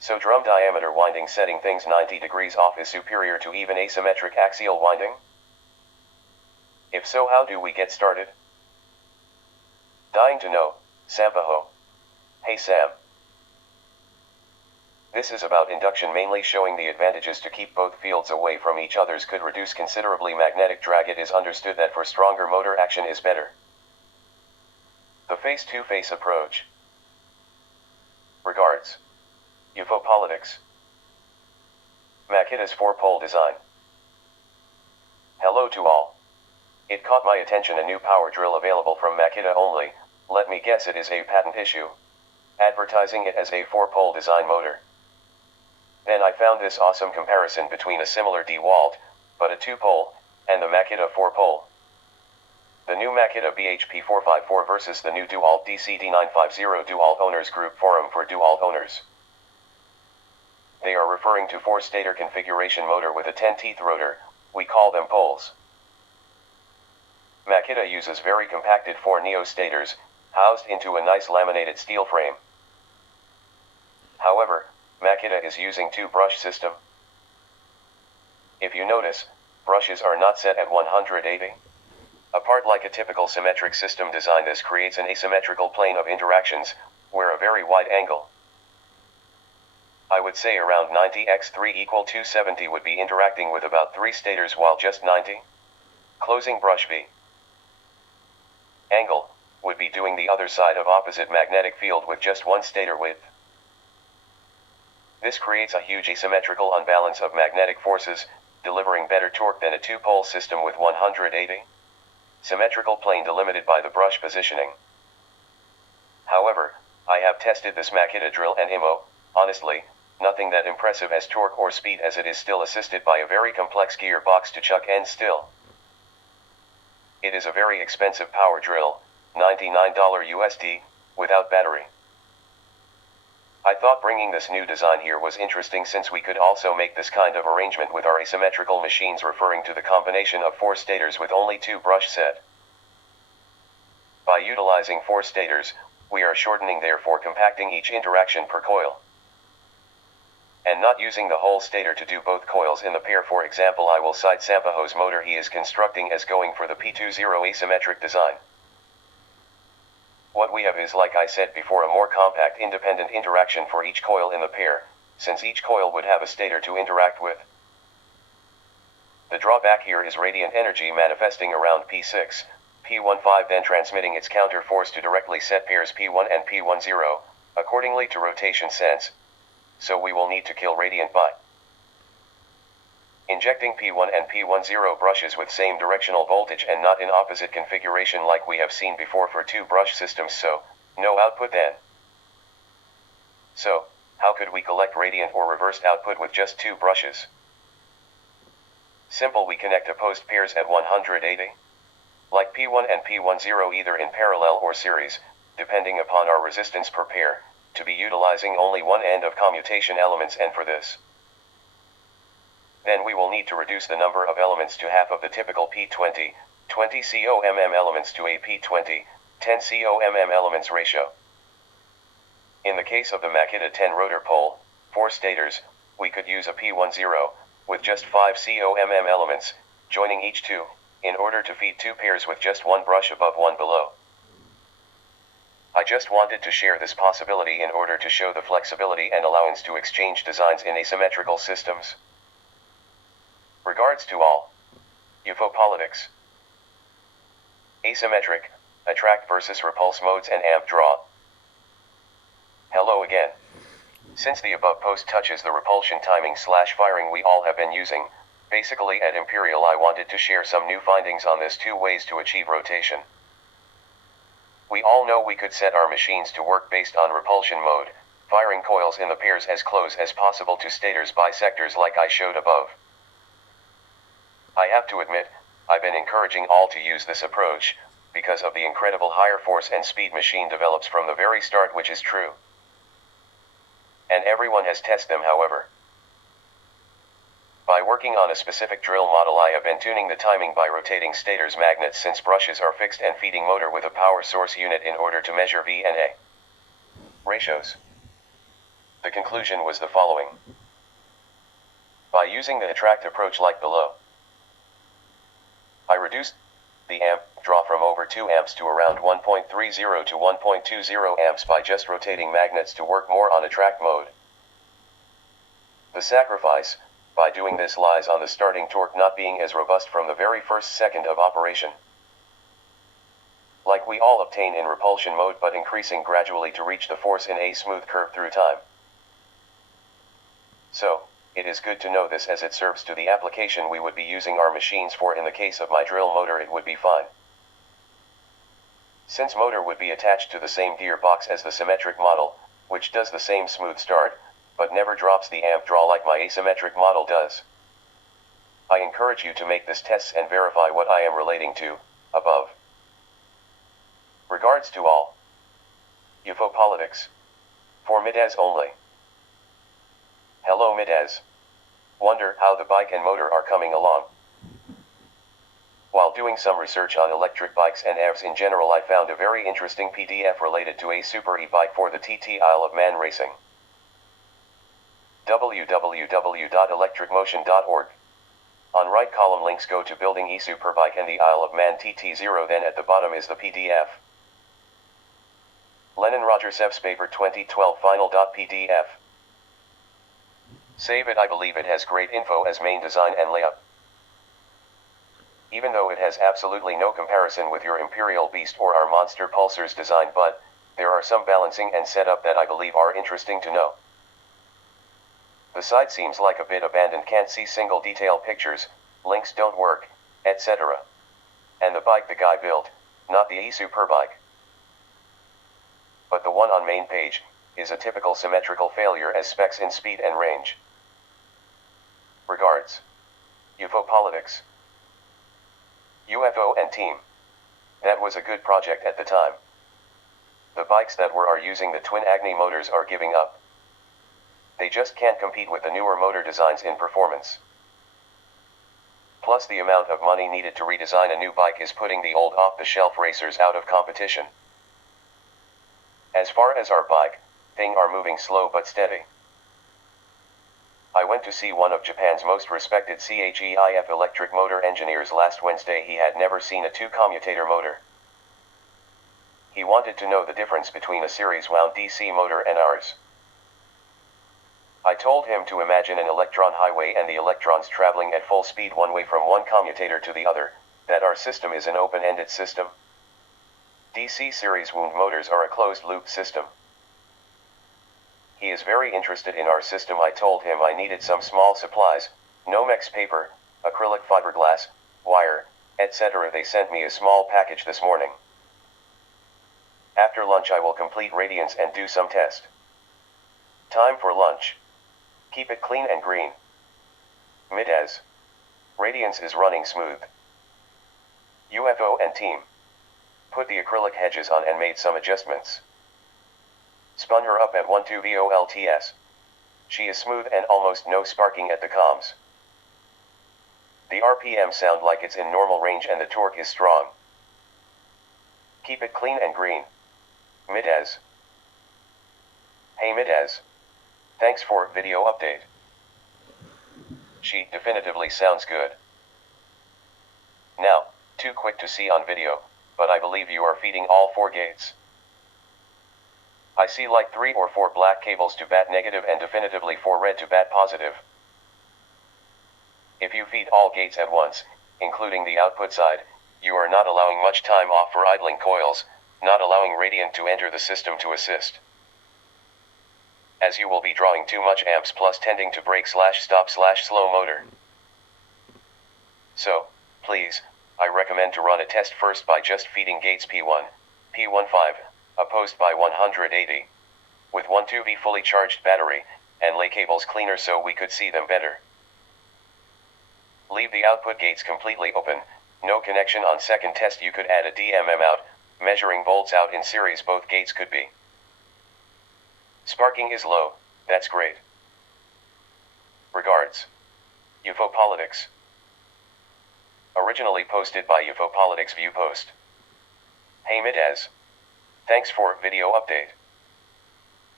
So drum diameter winding setting things 90 degrees off is superior to even asymmetric axial winding? If so, how do we get started? Dying to know, Sampaho. Hey Sam. This is about induction, mainly showing the advantages to keep both fields away from each other's could reduce considerably magnetic drag. It is understood that for stronger motor action is better. The face-to-face approach. Regards. Politics. Makita's 4-pole design. Hello to all. It caught my attention, a new power drill available from Makita only. Let me guess, it is a patent issue. Advertising it as a 4-pole design motor. Then I found this awesome comparison between a similar DeWalt, but a 2-pole, and the Makita 4-pole. The new Makita BHP 454 versus the new DeWalt DCD950 DeWalt Owners Group Forum for DeWalt owners. They are referring to 4-stator configuration motor with a 10-teeth rotor. We call them poles. Makita uses very compacted 4 neo-stators, housed into a nice laminated steel frame. However, Makita is using 2-brush system. If you notice, brushes are not set at 180. Apart like a typical symmetric system design, this creates an asymmetrical plane of interactions, where a very wide angle, I would say around 90 x 3 equal 270, would be interacting with about 3 stators, while just 90 closing brush B angle would be doing the other side of opposite magnetic field with just 1 stator width. This creates a huge asymmetrical unbalance of magnetic forces, delivering better torque than a 2-pole system with 180 symmetrical plane delimited by the brush positioning. However, I have tested this Makita drill and honestly, nothing that impressive as torque or speed, as it is still assisted by a very complex gearbox to chuck, and still it is a very expensive power drill, $99 USD, without battery. I thought bringing this new design here was interesting, since we could also make this kind of arrangement with our asymmetrical machines, referring to the combination of 4 stators with only 2 brush set. By utilizing 4 stators, we are shortening, therefore compacting each interaction per coil, and not using the whole stator to do both coils in the pair. For example, I will cite Sampaho's motor he is constructing as going for the P20 asymmetric design. What we have is, like I said before, a more compact independent interaction for each coil in the pair, since each coil would have a stator to interact with. The drawback here is radiant energy manifesting around P6, P15, then transmitting its counter force to directly set pairs P1 and P10, accordingly to rotation sense. So we will need to kill radiant by injecting P1 and P10 brushes with same directional voltage and not in opposite configuration like we have seen before for 2-brush systems, so no output then. So, how could we collect radiant or reversed output with just 2 brushes? Simple, we connect opposed pairs at 180. Like P1 and P10 either in parallel or series, depending upon our resistance per pair, to be utilizing only one end of commutation elements, and for this, then we will need to reduce the number of elements to half of the typical P20, 20 COMM elements to a P20, 10 COMM elements ratio. In the case of the Makita 10 rotor pole, 4 stators, we could use a P10, with just 5 COMM elements, joining each 2, in order to feed 2 pairs with just 1 brush above 1 below. I just wanted to share this possibility in order to show the flexibility and allowance to exchange designs in asymmetrical systems. Regards to all. Politics. Asymmetric, attract versus repulse modes and amp draw. Hello again. Since the above post touches the repulsion timing / firing we all have been using, basically at Imperial, I wanted to share some new findings on this 2 ways to achieve rotation. We all know we could set our machines to work based on repulsion mode, firing coils in the pairs as close as possible to stators by sectors like I showed above. I have to admit, I've been encouraging all to use this approach, because of the incredible higher force and speed machine develops from the very start, which is true. And everyone has tested them. However, by working on a specific drill model, I have been tuning the timing by rotating stators magnets, since brushes are fixed, and feeding motor with a power source unit in order to measure V and A ratios. The conclusion was the following. By using the attract approach like below, I reduced the amp draw from over 2 amps to around 1.30 to 1.20 amps by just rotating magnets to work more on attract mode. The sacrifice, by doing this, lies on the starting torque not being as robust from the very first second of operation, like we all obtain in repulsion mode, but increasing gradually to reach the force in a smooth curve through time. So, it is good to know this, as it serves to the application we would be using our machines for. In the case of my drill motor, it would be fine, since motor would be attached to the same gearbox as the symmetric model, which does the same smooth start, but never drops the amp draw like my asymmetric model does. I encourage you to make this test and verify what I am relating to above. Regards to all. UFO Politics. For Midaz only. Hello Midaz. Wonder how the bike and motor are coming along. While doing some research on electric bikes and EVs in general, I found a very interesting PDF related to a super e-bike for the TT Isle of Man racing. www.electricmotion.org. On right column links go to building e-superbike and the Isle of Man TT0, then at the bottom is the PDF. Lennon Rogersev's paper 2012 final.pdf. Save it. I believe it has great info as main design and layout, even though it has absolutely no comparison with your Imperial Beast or our Monster Pulsar's design, but there are some balancing and setup that I believe are interesting to know. The side seems like a bit abandoned, can't see single detail pictures, links don't work, etc. And the bike the guy built, not the e-superbike, but the one on main page, is a typical symmetrical failure as specs in speed and range. Regards. UFO Politics. UFO and team. That was a good project at the time. The bikes that are using the twin Agni motors are giving up. They just can't compete with the newer motor designs in performance. Plus the amount of money needed to redesign a new bike is putting the old off-the-shelf racers out of competition. As far as our bike, things are moving slow but steady. I went to see one of Japan's most respected CHEIF electric motor engineers last Wednesday. He had never seen a two-commutator motor. He wanted to know the difference between a series-wound DC motor and ours. I told him to imagine an electron highway and the electrons traveling at full speed one way from one commutator to the other, that our system is an open-ended system. DC series-wound motors are a closed-loop system. He is very interested in our system. I told him I needed some small supplies, Nomex paper, acrylic fiberglass, wire, etc. They sent me a small package this morning. After lunch I will complete radiance and do some test. Time for lunch. Keep it clean and green. Midaz. Radiance is running smooth. UFO and team. Put the acrylic hedges on and made some adjustments. Spun her up at 12 volts. She is smooth and almost no sparking at the comms. The RPM sound like it's in normal range and the torque is strong. Keep it clean and green. Midaz. Hey Midaz. Thanks for video update. She definitively sounds good. Now, too quick to see on video, but I believe you are feeding all 4 gates. I see like 3 or 4 black cables to bat negative and definitively 4 red to bat positive. If you feed all gates at once, including the output side, you are not allowing much time off for idling coils, not allowing radiant to enter the system to assist, as you will be drawing too much amps plus tending to break/stop/slow motor. So, please, I recommend to run a test first by just feeding gates P1, P15, opposed by 180, with 12V fully charged battery, and lay cables cleaner so we could see them better. Leave the output gates completely open, no connection on second test. You could add a DMM out, measuring volts out in series both gates could be. Sparking is low, that's great. Regards. UFO Politics. Originally posted by UFO Politics View Post. Hey Midaz. Thanks for video update.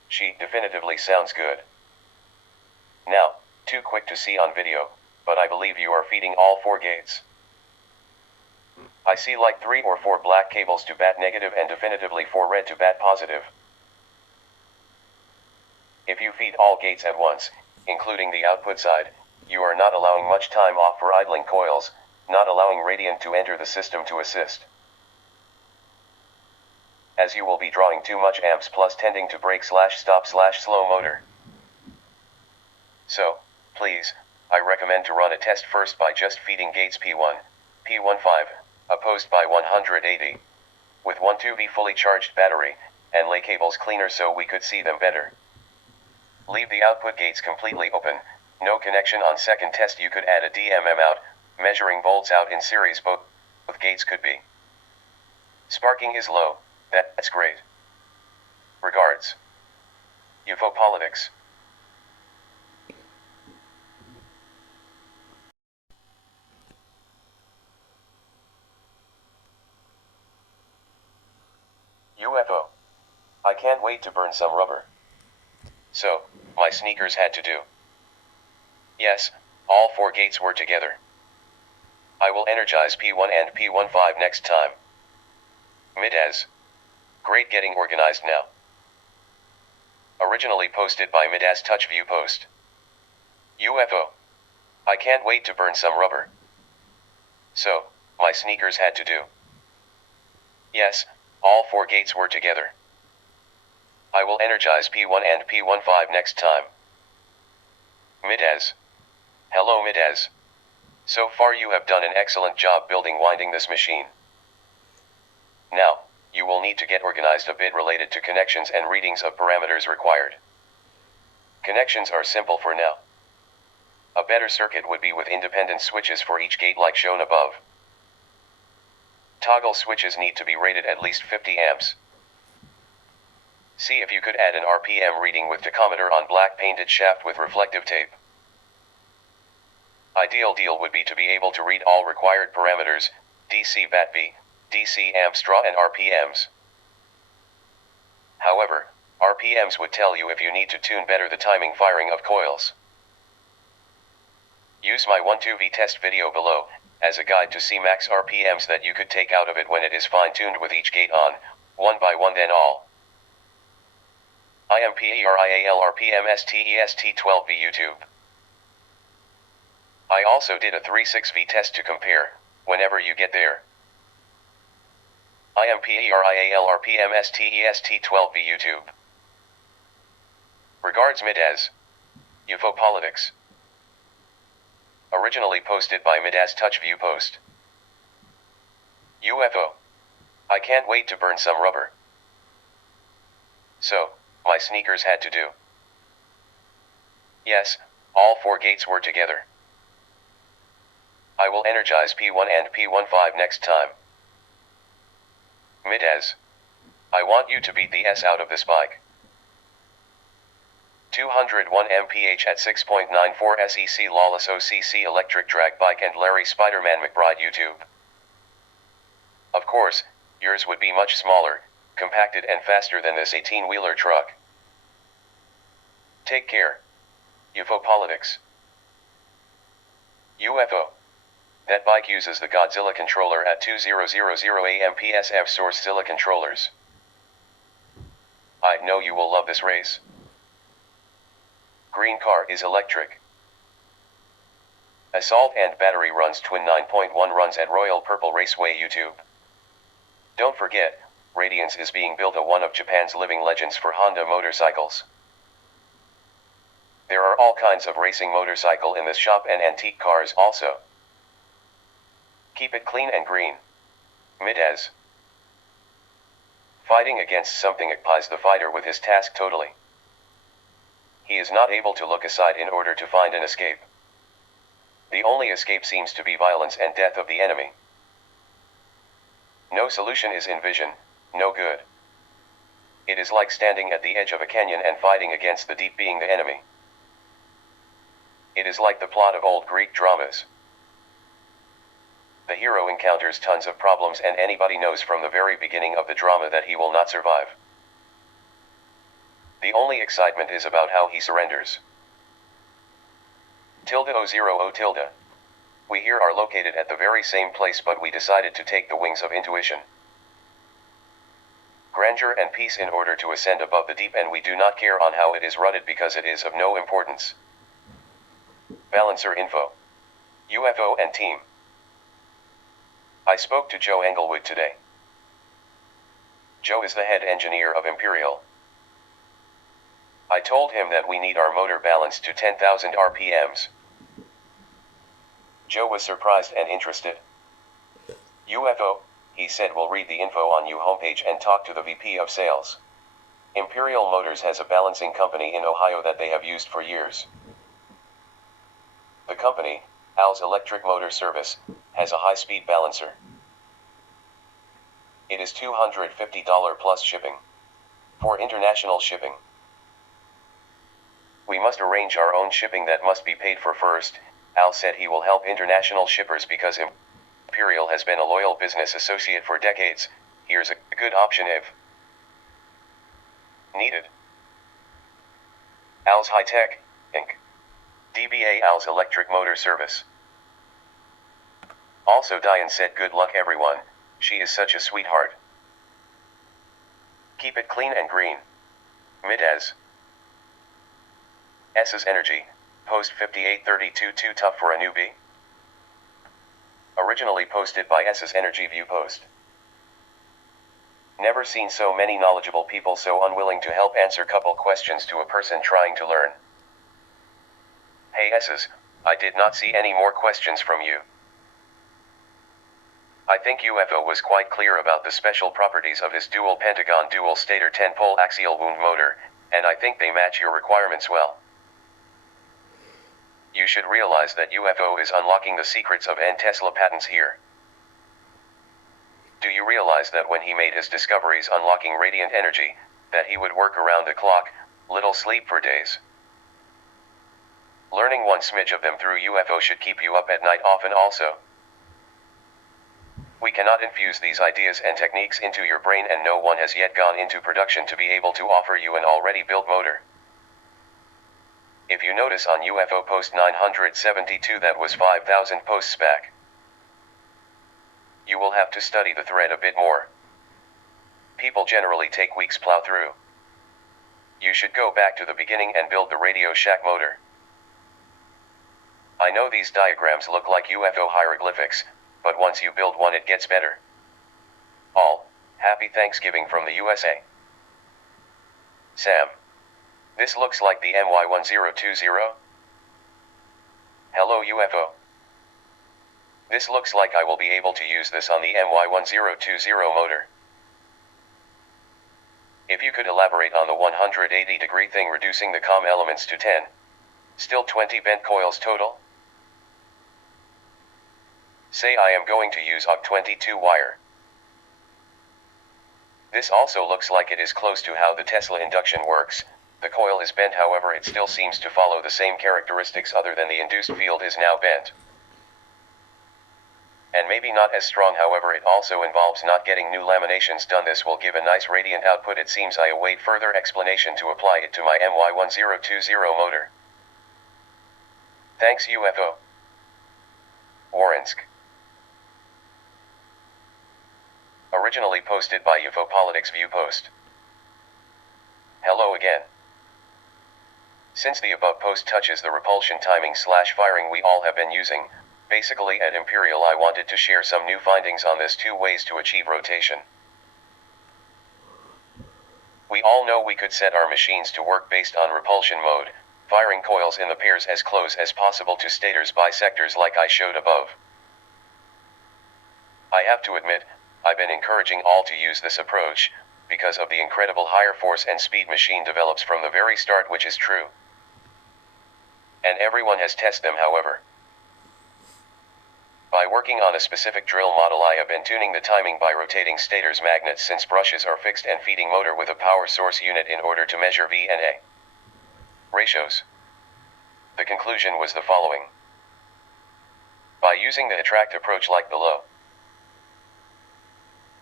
She definitively sounds good. Now, too quick to see on video, but I believe you are feeding all 4 gates. I see like 3 or 4 black cables to bat negative and definitively 4 red to bat positive. If you feed all gates at once, including the output side, you are not allowing much time off for idling coils, not allowing radiant to enter the system to assist, as you will be drawing too much amps plus tending to break/stop/slow motor. So, please, I recommend to run a test first by just feeding gates P1, P15, opposed by 180, with 1 2V fully charged battery, and lay cables cleaner so we could see them better. Leave the output gates completely open, no connection on second test. You could add a DMM out, measuring volts out in series. Both gates could be. Sparking is low, that's great. Regards. UFO Politics. UFO. I can't wait to burn some rubber. So, my sneakers had to do. Yes, all 4 gates were together. I will energize P1 and P15 next time. Mid-as. Great getting organized now. Originally posted by Mid-as Touch View Post. UFO. I can't wait to burn some rubber. So, my sneakers had to do. Yes, all 4 gates were together. I will energize P1 and P15 next time. Mid-as. Hello Mid-as. So far you have done an excellent job winding this machine. Now, you will need to get organized a bit related to connections and readings of parameters required. Connections are simple for now. A better circuit would be with independent switches for each gate like shown above. Toggle switches need to be rated at least 50 amps. See if you could add an RPM reading with tachometer on black painted shaft with reflective tape. Ideal deal would be to be able to read all required parameters, DC BAT-V, DC amp straw and RPMs. However, RPMs would tell you if you need to tune better the timing firing of coils. Use my 1-2V test video below, as a guide to see max RPMs that you could take out of it when it is fine-tuned with each gate on, one by one then all. IMPERIAL RPM STEST12V YouTube. I also did a 3-6V test to compare, whenever you get there. IMPERIAL RPM STEST12V YouTube. Regards Mid-as. UFO Politics. Originally posted by Mid-as Touch View Post. UFO. I can't wait to burn some rubber. So, my sneakers had to do. Yes, all 4 gates were together. I will energize P1 and P15 next time. Mid-as. I want you to beat the S out of this bike. 201 mph at 6.94 SEC Lawless OCC electric drag bike and Larry Spider-Man McBride YouTube. Of course, yours would be much smaller, compacted and faster than this 18-wheeler truck. Take care. UFO Politics. UFO. That bike uses the Godzilla controller at 2000 AMPSF source Zilla controllers. I know you will love this race. Green car is electric. Assault and battery runs twin 9.1 runs at Royal Purple Raceway YouTube. Don't forget, Radiance is being built one of Japan's living legends for Honda motorcycles. There are all kinds of racing motorcycle in this shop and antique cars also. Keep it clean and green. Mid-as. Fighting against something occupies the fighter with his task totally. He is not able to look aside in order to find an escape. The only escape seems to be violence and death of the enemy. No solution is in vision, no good. It is like standing at the edge of a canyon and fighting against the deep being the enemy. It is like the plot of old Greek dramas. The hero encounters tons of problems and anybody knows from the very beginning of the drama that he will not survive. The only excitement is about how he surrenders. Tilde 0 tilde. We here are located at the very same place, but we decided to take the wings of intuition. Grandeur and peace in order to ascend above the deep, and we do not care on how it is rutted because it is of no importance. Balancer info. UFO and team. I spoke to Joe Englewood today. Joe is the head engineer of Imperial. I told him that we need our motor balanced to 10,000 RPMs. Joe was surprised and interested. UFO, he said, will read the info on your homepage and talk to the VP of sales. Imperial Motors has a balancing company in Ohio that they have used for years. The company, Al's Electric Motor Service, has a high-speed balancer. It is $250 plus shipping. For international shipping. We must arrange our own shipping that must be paid for first. Al said he will help international shippers because Imperial has been a loyal business associate for decades. Here's a good option if needed. Al's High Tech, Inc. DBA Al's Electric Motor Service. Also, Diane said good luck everyone, she is such a sweetheart. Keep it clean and green. Mid-as. S's Energy, post 5832 too tough for a newbie? Originally posted by S's Energy View Post. Never seen so many knowledgeable people so unwilling to help answer couple questions to a person trying to learn. Hey S's, I did not see any more questions from you. I think UFO was quite clear about the special properties of his dual pentagon dual stator 10-pole axial wound motor, and I think they match your requirements well. You should realize that UFO is unlocking the secrets of Tesla patents here. Do you realize that when he made his discoveries unlocking radiant energy, that he would work around the clock, little sleep for days? Learning one smidge of them through UFO should keep you up at night often also. We cannot infuse these ideas and techniques into your brain, and no one has yet gone into production to be able to offer you an already built motor. If you notice on UFO post 972 that was 5,000 posts back. You will have to study the thread a bit more. People generally take weeks plow through. You should go back to the beginning and build the Radio Shack motor. I know these diagrams look like UFO hieroglyphics, but once you build one it gets better. All, happy Thanksgiving from the USA. Sam. This looks like the MY1020. Hello UFO. This looks like I will be able to use this on the MY1020 motor. If you could elaborate on the 180-degree thing reducing the COM elements to 10. Still 20 bent coils total? Say I am going to use OC22 wire. This also looks like it is close to how the Tesla induction works. The coil is bent, however it still seems to follow the same characteristics other than the induced field is now bent. And maybe not as strong, however it also involves not getting new laminations done. This will give a nice radiant output. It seems I await further explanation to apply it to my MY1020 motor. Thanks UFO. Warrensk. Originally posted by UFO Politics View Post. Hello again. Since the above post touches the repulsion timing / firing we all have been using, basically at Imperial I wanted to share some new findings on this 2 ways to achieve rotation. We all know we could set our machines to work based on repulsion mode, firing coils in the pairs as close as possible to stator's bisectors like I showed above. I have to admit, I've been encouraging all to use this approach, because of the incredible higher force and speed machine develops from the very start, which is true. And everyone has tested them, however. By working on a specific drill model I have been tuning the timing by rotating stator's magnets since brushes are fixed and feeding motor with a power source unit in order to measure V and A ratios. The conclusion was the following. By using the attract approach like below.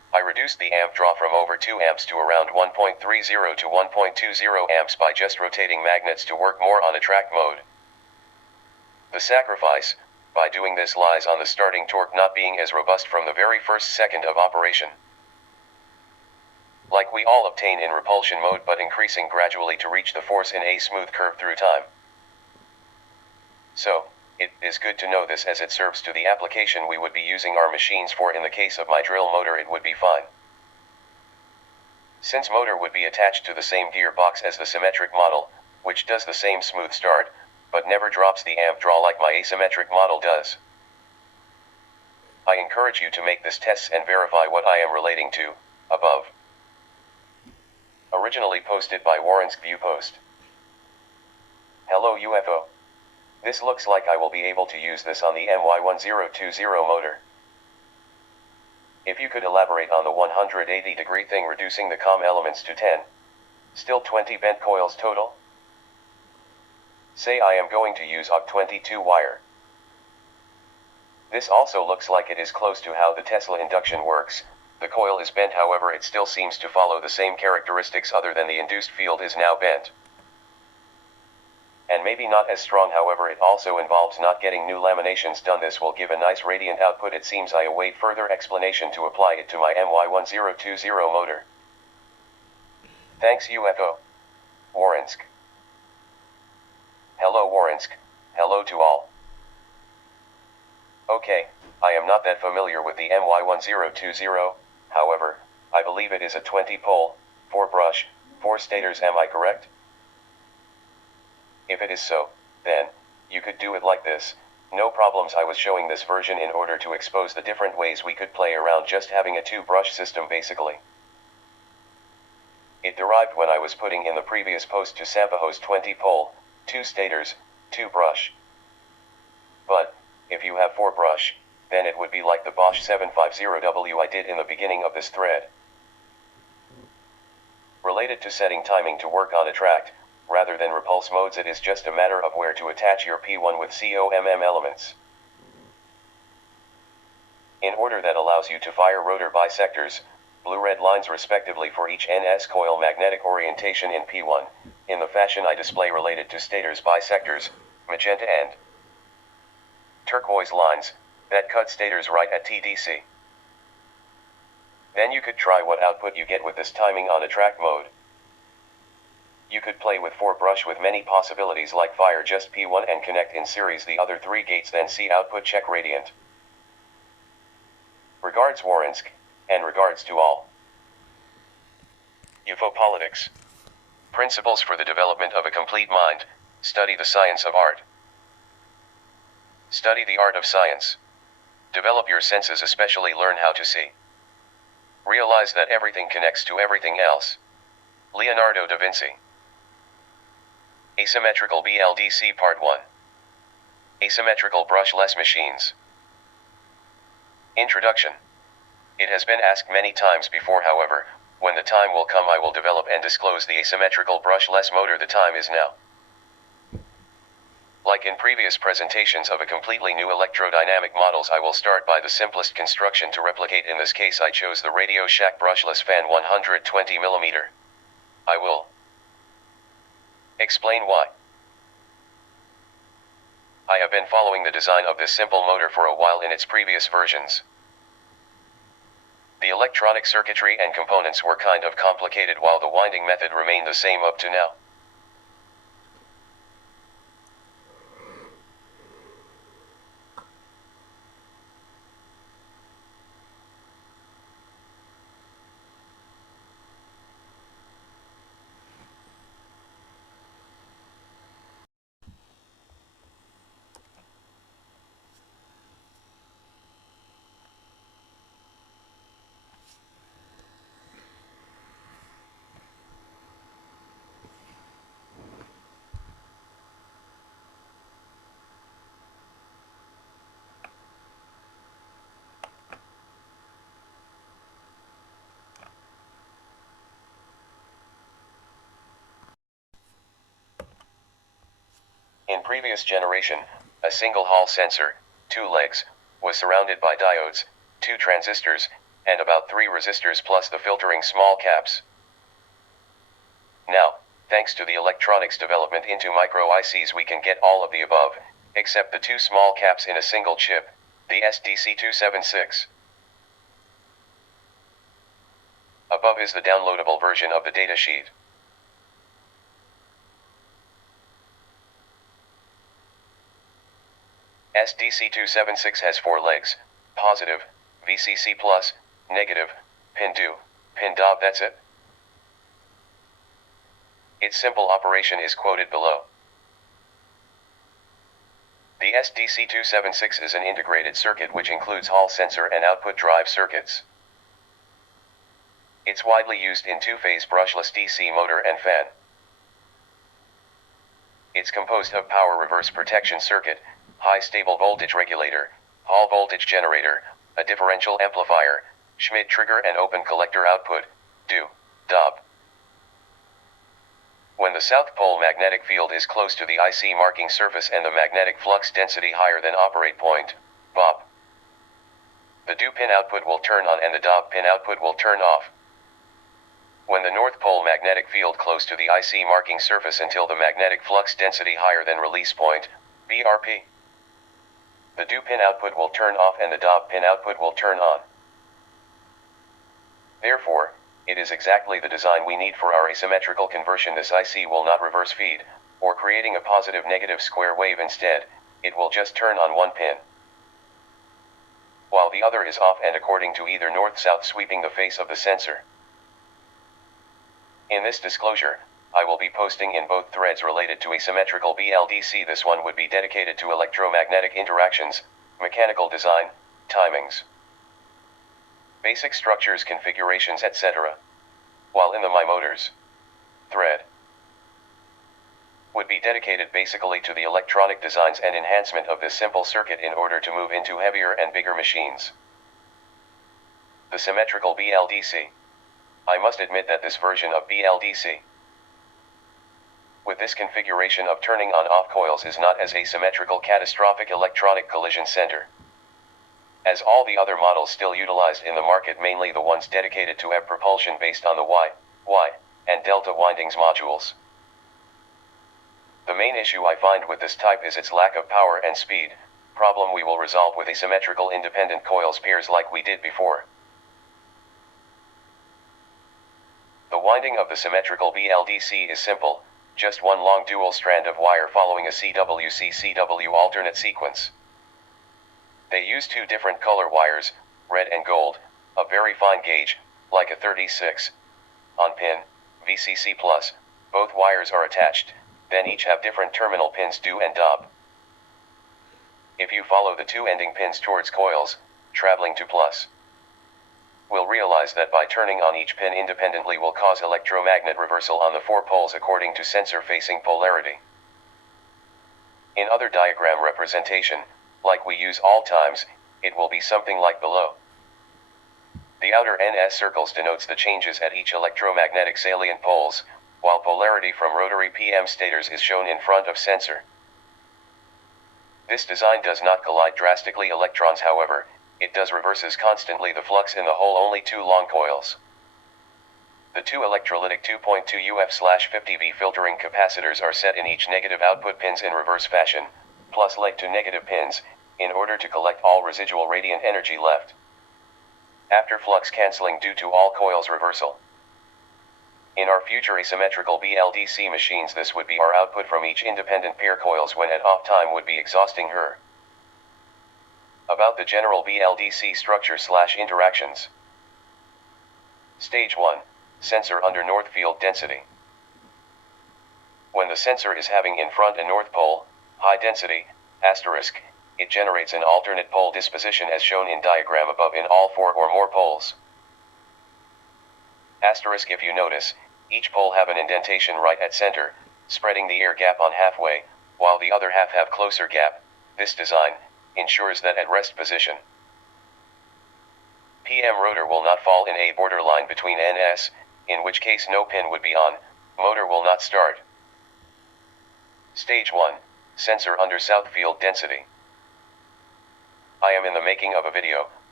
I reduced the amp draw from over 2 amps to around 1.30 to 1.20 amps by just rotating magnets to work more on attract mode. The sacrifice, by doing this, lies on the starting torque not being as robust from the very first second of operation, like we all obtain in repulsion mode, but increasing gradually to reach the force in a smooth curve through time. So, it is good to know this, as it serves to the application we would be using our machines for. In the case of my drill motor, it would be fine, since motor would be attached to the same gearbox as the symmetric model, which does the same smooth start, but never drops the amp draw like my asymmetric model does. I encourage you to make this test and verify what I am relating to, above. Originally posted by Warren's View Post. Hello UFO. This looks like I will be able to use this on the MY1020 motor. If you could elaborate on the 180-degree thing, reducing the COM elements to 10. Still 20 bent coils total? Say I am going to use OG22 wire. This also looks like it is close to how the Tesla induction works. The coil is bent, however it still seems to follow the same characteristics other than the induced field is now bent. And maybe not as strong, however it also involves not getting new laminations done. This will give a nice radiant output. It seems I await further explanation to apply it to my MY1020 motor. Thanks UFO. Warrensk. Hello Warrensk, hello to all. Okay, I am not that familiar with the MY1020, however, I believe it is a 20-pole, 4-brush, 4 stators, am I correct? If it is so, then, you could do it like this, no problems. I was showing this version in order to expose the different ways we could play around just having a 2-brush system basically. It derived when I was putting in the previous post to Sampaho's 20-pole, 2 stators, 2 brush. But, if you have 4 brush, then it would be like the Bosch 750W I did in the beginning of this thread. Related to setting timing to work on attract, rather than repulse modes, it is just a matter of where to attach your P1 with COMM elements. In order that allows you to fire rotor bisectors, blue-red lines respectively for each NS coil magnetic orientation in P1, in the fashion I display related to stators bisectors, magenta and turquoise lines, that cut stators right at TDC. Then you could try what output you get with this timing on attract mode. You could play with 4 brush with many possibilities, like fire just P1 and connect in series the other 3 gates, then see output check radiant. Regards Warrensk, and regards to all. UFO Politics. Principles for the development of a complete mind. Study the science of art. Study the art of science. Develop your senses, especially learn how to see. Realize that everything connects to everything else. Leonardo da Vinci. Asymmetrical BLDC Part 1. Asymmetrical brushless machines. Introduction. It has been asked many times before, however, when the time will come I will develop and disclose the asymmetrical brushless motor. The time is now. Like in previous presentations of a completely new electrodynamic models, I will start by the simplest construction to replicate. In this case I chose the Radio Shack brushless fan 120mm. I will explain why. I have been following the design of this simple motor for a while in its previous versions. The electronic circuitry and components were kind of complicated, while the winding method remained the same up to now. In previous generation, a single Hall sensor, 2 legs, was surrounded by diodes, 2 transistors, and about 3 resistors plus the filtering small caps. Now, thanks to the electronics development into micro ICs, we can get all of the above, except the 2 small caps in a single chip, the SDC276. Above is the downloadable version of the datasheet. SDC276 has 4 legs: positive, VCC+, negative, pin do, pin dob, that's it. Its simple operation is quoted below. The SDC276 is an integrated circuit which includes Hall sensor and output drive circuits. It's widely used in 2-phase brushless DC motor and fan. It's composed of power reverse protection circuit, high stable voltage regulator, Hall voltage generator, a differential amplifier, Schmidt trigger and open collector output, do, dob. When the south pole magnetic field is close to the IC marking surface and the magnetic flux density higher than operate point, Bob, the do pin output will turn on and the dob pin output will turn off. When the north pole magnetic field close to the IC marking surface until the magnetic flux density higher than release point, BRP, the do pin output will turn off and the dob pin output will turn on. Therefore, it is exactly the design we need for our asymmetrical conversion. This IC will not reverse feed, or creating a positive-negative square wave. Instead, it will just turn on one pin, while the other is off and according to either north-south sweeping the face of the sensor. In this disclosure, I will be posting in both threads related to asymmetrical BLDC. This one would be dedicated to electromagnetic interactions, mechanical design, timings, basic structures, configurations, etc. While in the My Motors thread would be dedicated basically to the electronic designs and enhancement of this simple circuit in order to move into heavier and bigger machines. The symmetrical BLDC. I must admit that this version of BLDC, with this configuration of turning on-off coils, is not as asymmetrical catastrophic electronic collision center as all the other models still utilized in the market, mainly the ones dedicated to EV propulsion based on the Y, and delta windings modules. The main issue I find with this type is its lack of power and speed, problem we will resolve with asymmetrical independent coils pairs like we did before. The winding of the symmetrical BLDC is simple, just one long dual strand of wire following a CW-CCW alternate sequence. They use 2 different color wires, red and gold, a very fine gauge, like a 36, on pin, VCC+. Both wires are attached, then each have different terminal pins do and dob. If you follow the 2 ending pins towards coils, traveling to plus, we'll realize that by turning on each pin independently will cause electromagnet reversal on the 4 poles according to sensor-facing polarity. In other diagram representation, like we use all times, it will be something like below. The outer NS circles denotes the changes at each electromagnetic salient poles, while polarity from rotary PM stators is shown in front of sensor. This design does not collide drastically electrons, however, it does reverses constantly the flux in the whole only 2 long coils. The 2 electrolytic 2.2 UF/50V filtering capacitors are set in each negative output pins in reverse fashion, plus leg to negative pins, in order to collect all residual radiant energy left after flux cancelling due to all coils reversal. In our future asymmetrical BLDC machines, this would be our output from each independent pair coils when at off time would be exhausting her. About the general BLDC structure/interactions. Stage 1. Sensor under north field density. When the sensor is having in front a north pole, high density, asterisk, it generates an alternate pole disposition as shown in diagram above in all 4 or more poles. Asterisk, if you notice, each pole have an indentation right at center, spreading the air gap on halfway, while the other half have closer gap. This design ensures that at rest position, PM rotor will not fall in a borderline between NS, in which case no pin would be on, motor will not start. Stage 1. Sensor under south field density. I am in the making of a video,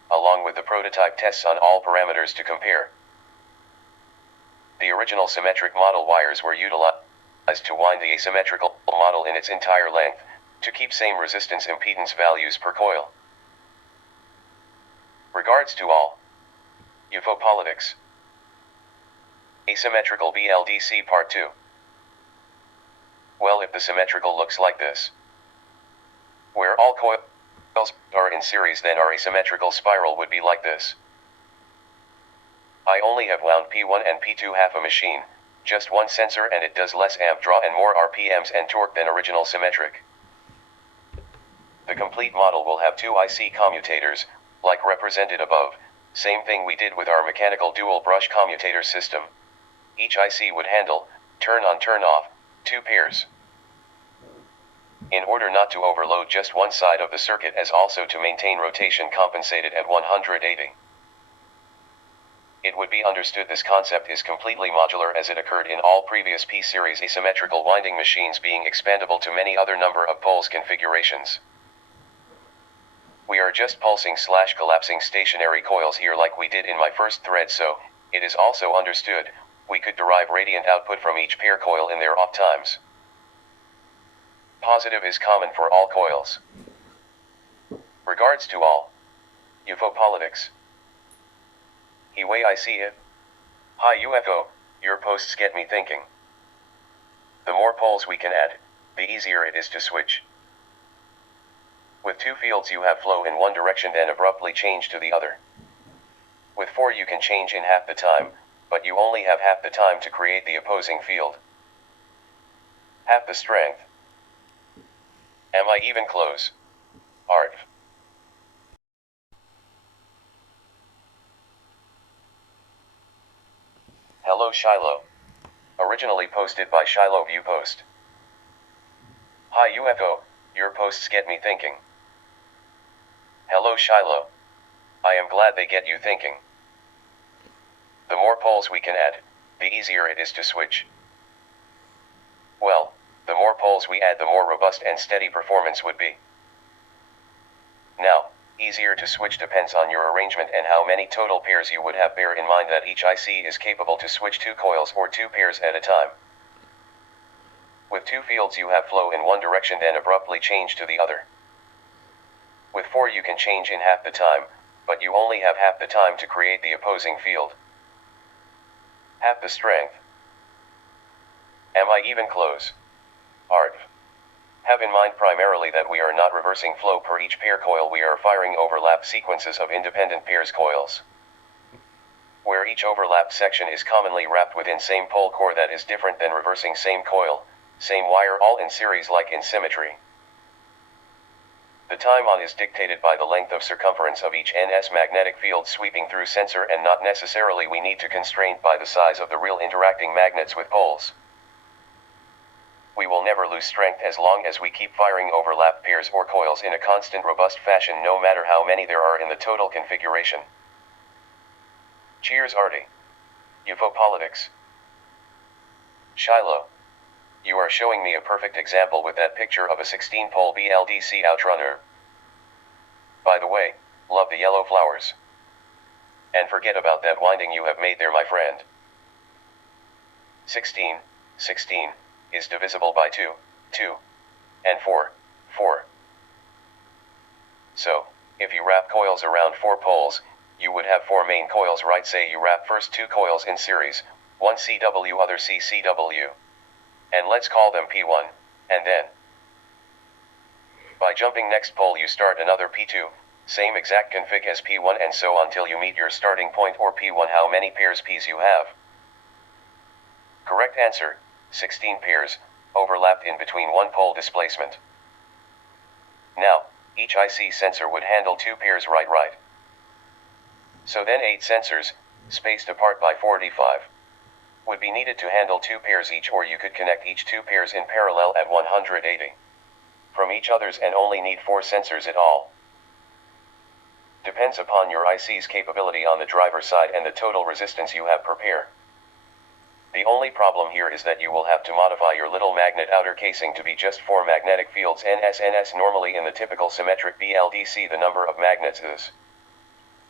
along with the prototype tests on all parameters to compare. The original symmetric model wires were utilized to wind the asymmetrical model in its entire length, to keep same resistance impedance values per coil. Regards to all. UFO politics. Asymmetrical BLDC Part 2. Well, if the symmetrical looks like this, where all coils are in series, then our asymmetrical spiral would be like this. I only have wound P1 and P2 half a machine, just one sensor, and it does less amp draw and more RPMs and torque than original symmetric. The complete model will have two IC commutators, like represented above, same thing we did with our mechanical dual brush commutator system. Each IC would handle, turn on turn off, two pairs. In order not to overload just one side of the circuit, as also to maintain rotation compensated at 180. It would be understood this concept is completely modular, as it occurred in all previous P-series asymmetrical winding machines, being expandable to many other number of poles configurations. We are just pulsing/collapsing stationary coils here like we did in my first thread, so it is also understood we could derive radiant output from each pair coil in their off times. Positive is common for all coils. Regards to all. UFO politics. The way I see it. Hi UFO, your posts get me thinking. The more poles we can add, the easier it is to switch. With two fields you have flow in one direction, then abruptly change to the other. With four you can change in half the time, but you only have half the time to create the opposing field. Half the strength. Am I even close? Art. Hello Shiloh. Originally posted by Shiloh View Post. Hi UFO, your posts get me thinking. Hello Shiloh. I am glad they get you thinking. The more poles we can add, the easier it is to switch. Well, the more poles we add, the more robust and steady performance would be. Now, easier to switch depends on your arrangement and how many total pairs you would have. Bear in mind that each IC is capable to switch two coils or two pairs at a time. With two fields you have flow in one direction, then abruptly change to the other. With four you can change in half the time, but you only have half the time to create the opposing field. Half the strength. Am I even close? Art. Have in mind primarily that we are not reversing flow per each pair coil, we are firing overlap sequences of independent pairs coils, where each overlapped section is commonly wrapped within same pole core that is different than reversing same coil, same wire, all in series like in symmetry. The time on is dictated by the length of circumference of each NS magnetic field sweeping through sensor, and not necessarily we need to constrained by the size of the real interacting magnets with poles. We will never lose strength as long as we keep firing overlap pairs or coils in a constant robust fashion, no matter how many there are in the total configuration. Cheers Artie. UFO politics. Shiloh. You are showing me a perfect example with that picture of a 16-pole BLDC outrunner. By the way, love the yellow flowers. And forget about that winding you have made there, my friend. 16 is divisible by 2, and 4. So, if you wrap coils around 4 poles, you would have 4 main coils, right? Say you wrap first 2 coils in series, one CW, other CCW. And let's call them P1, and then, by jumping next pole you start another P2, same exact config as P1, and so on till you meet your starting point or P1. How many pairs Ps you have? Correct answer, 16 pairs, overlapped in between one pole displacement. Now, each IC sensor would handle 2 pairs, right? So then 8 sensors, spaced apart by 45. Would be needed to handle 2 pairs each, or you could connect each 2 pairs in parallel at 180 from each others and only need 4 sensors at all. Depends upon your IC's capability on the driver side and the total resistance you have per pair. The only problem here is that you will have to modify your little magnet outer casing to be just 4 magnetic fields NS. Normally in the typical symmetric BLDC the number of magnets is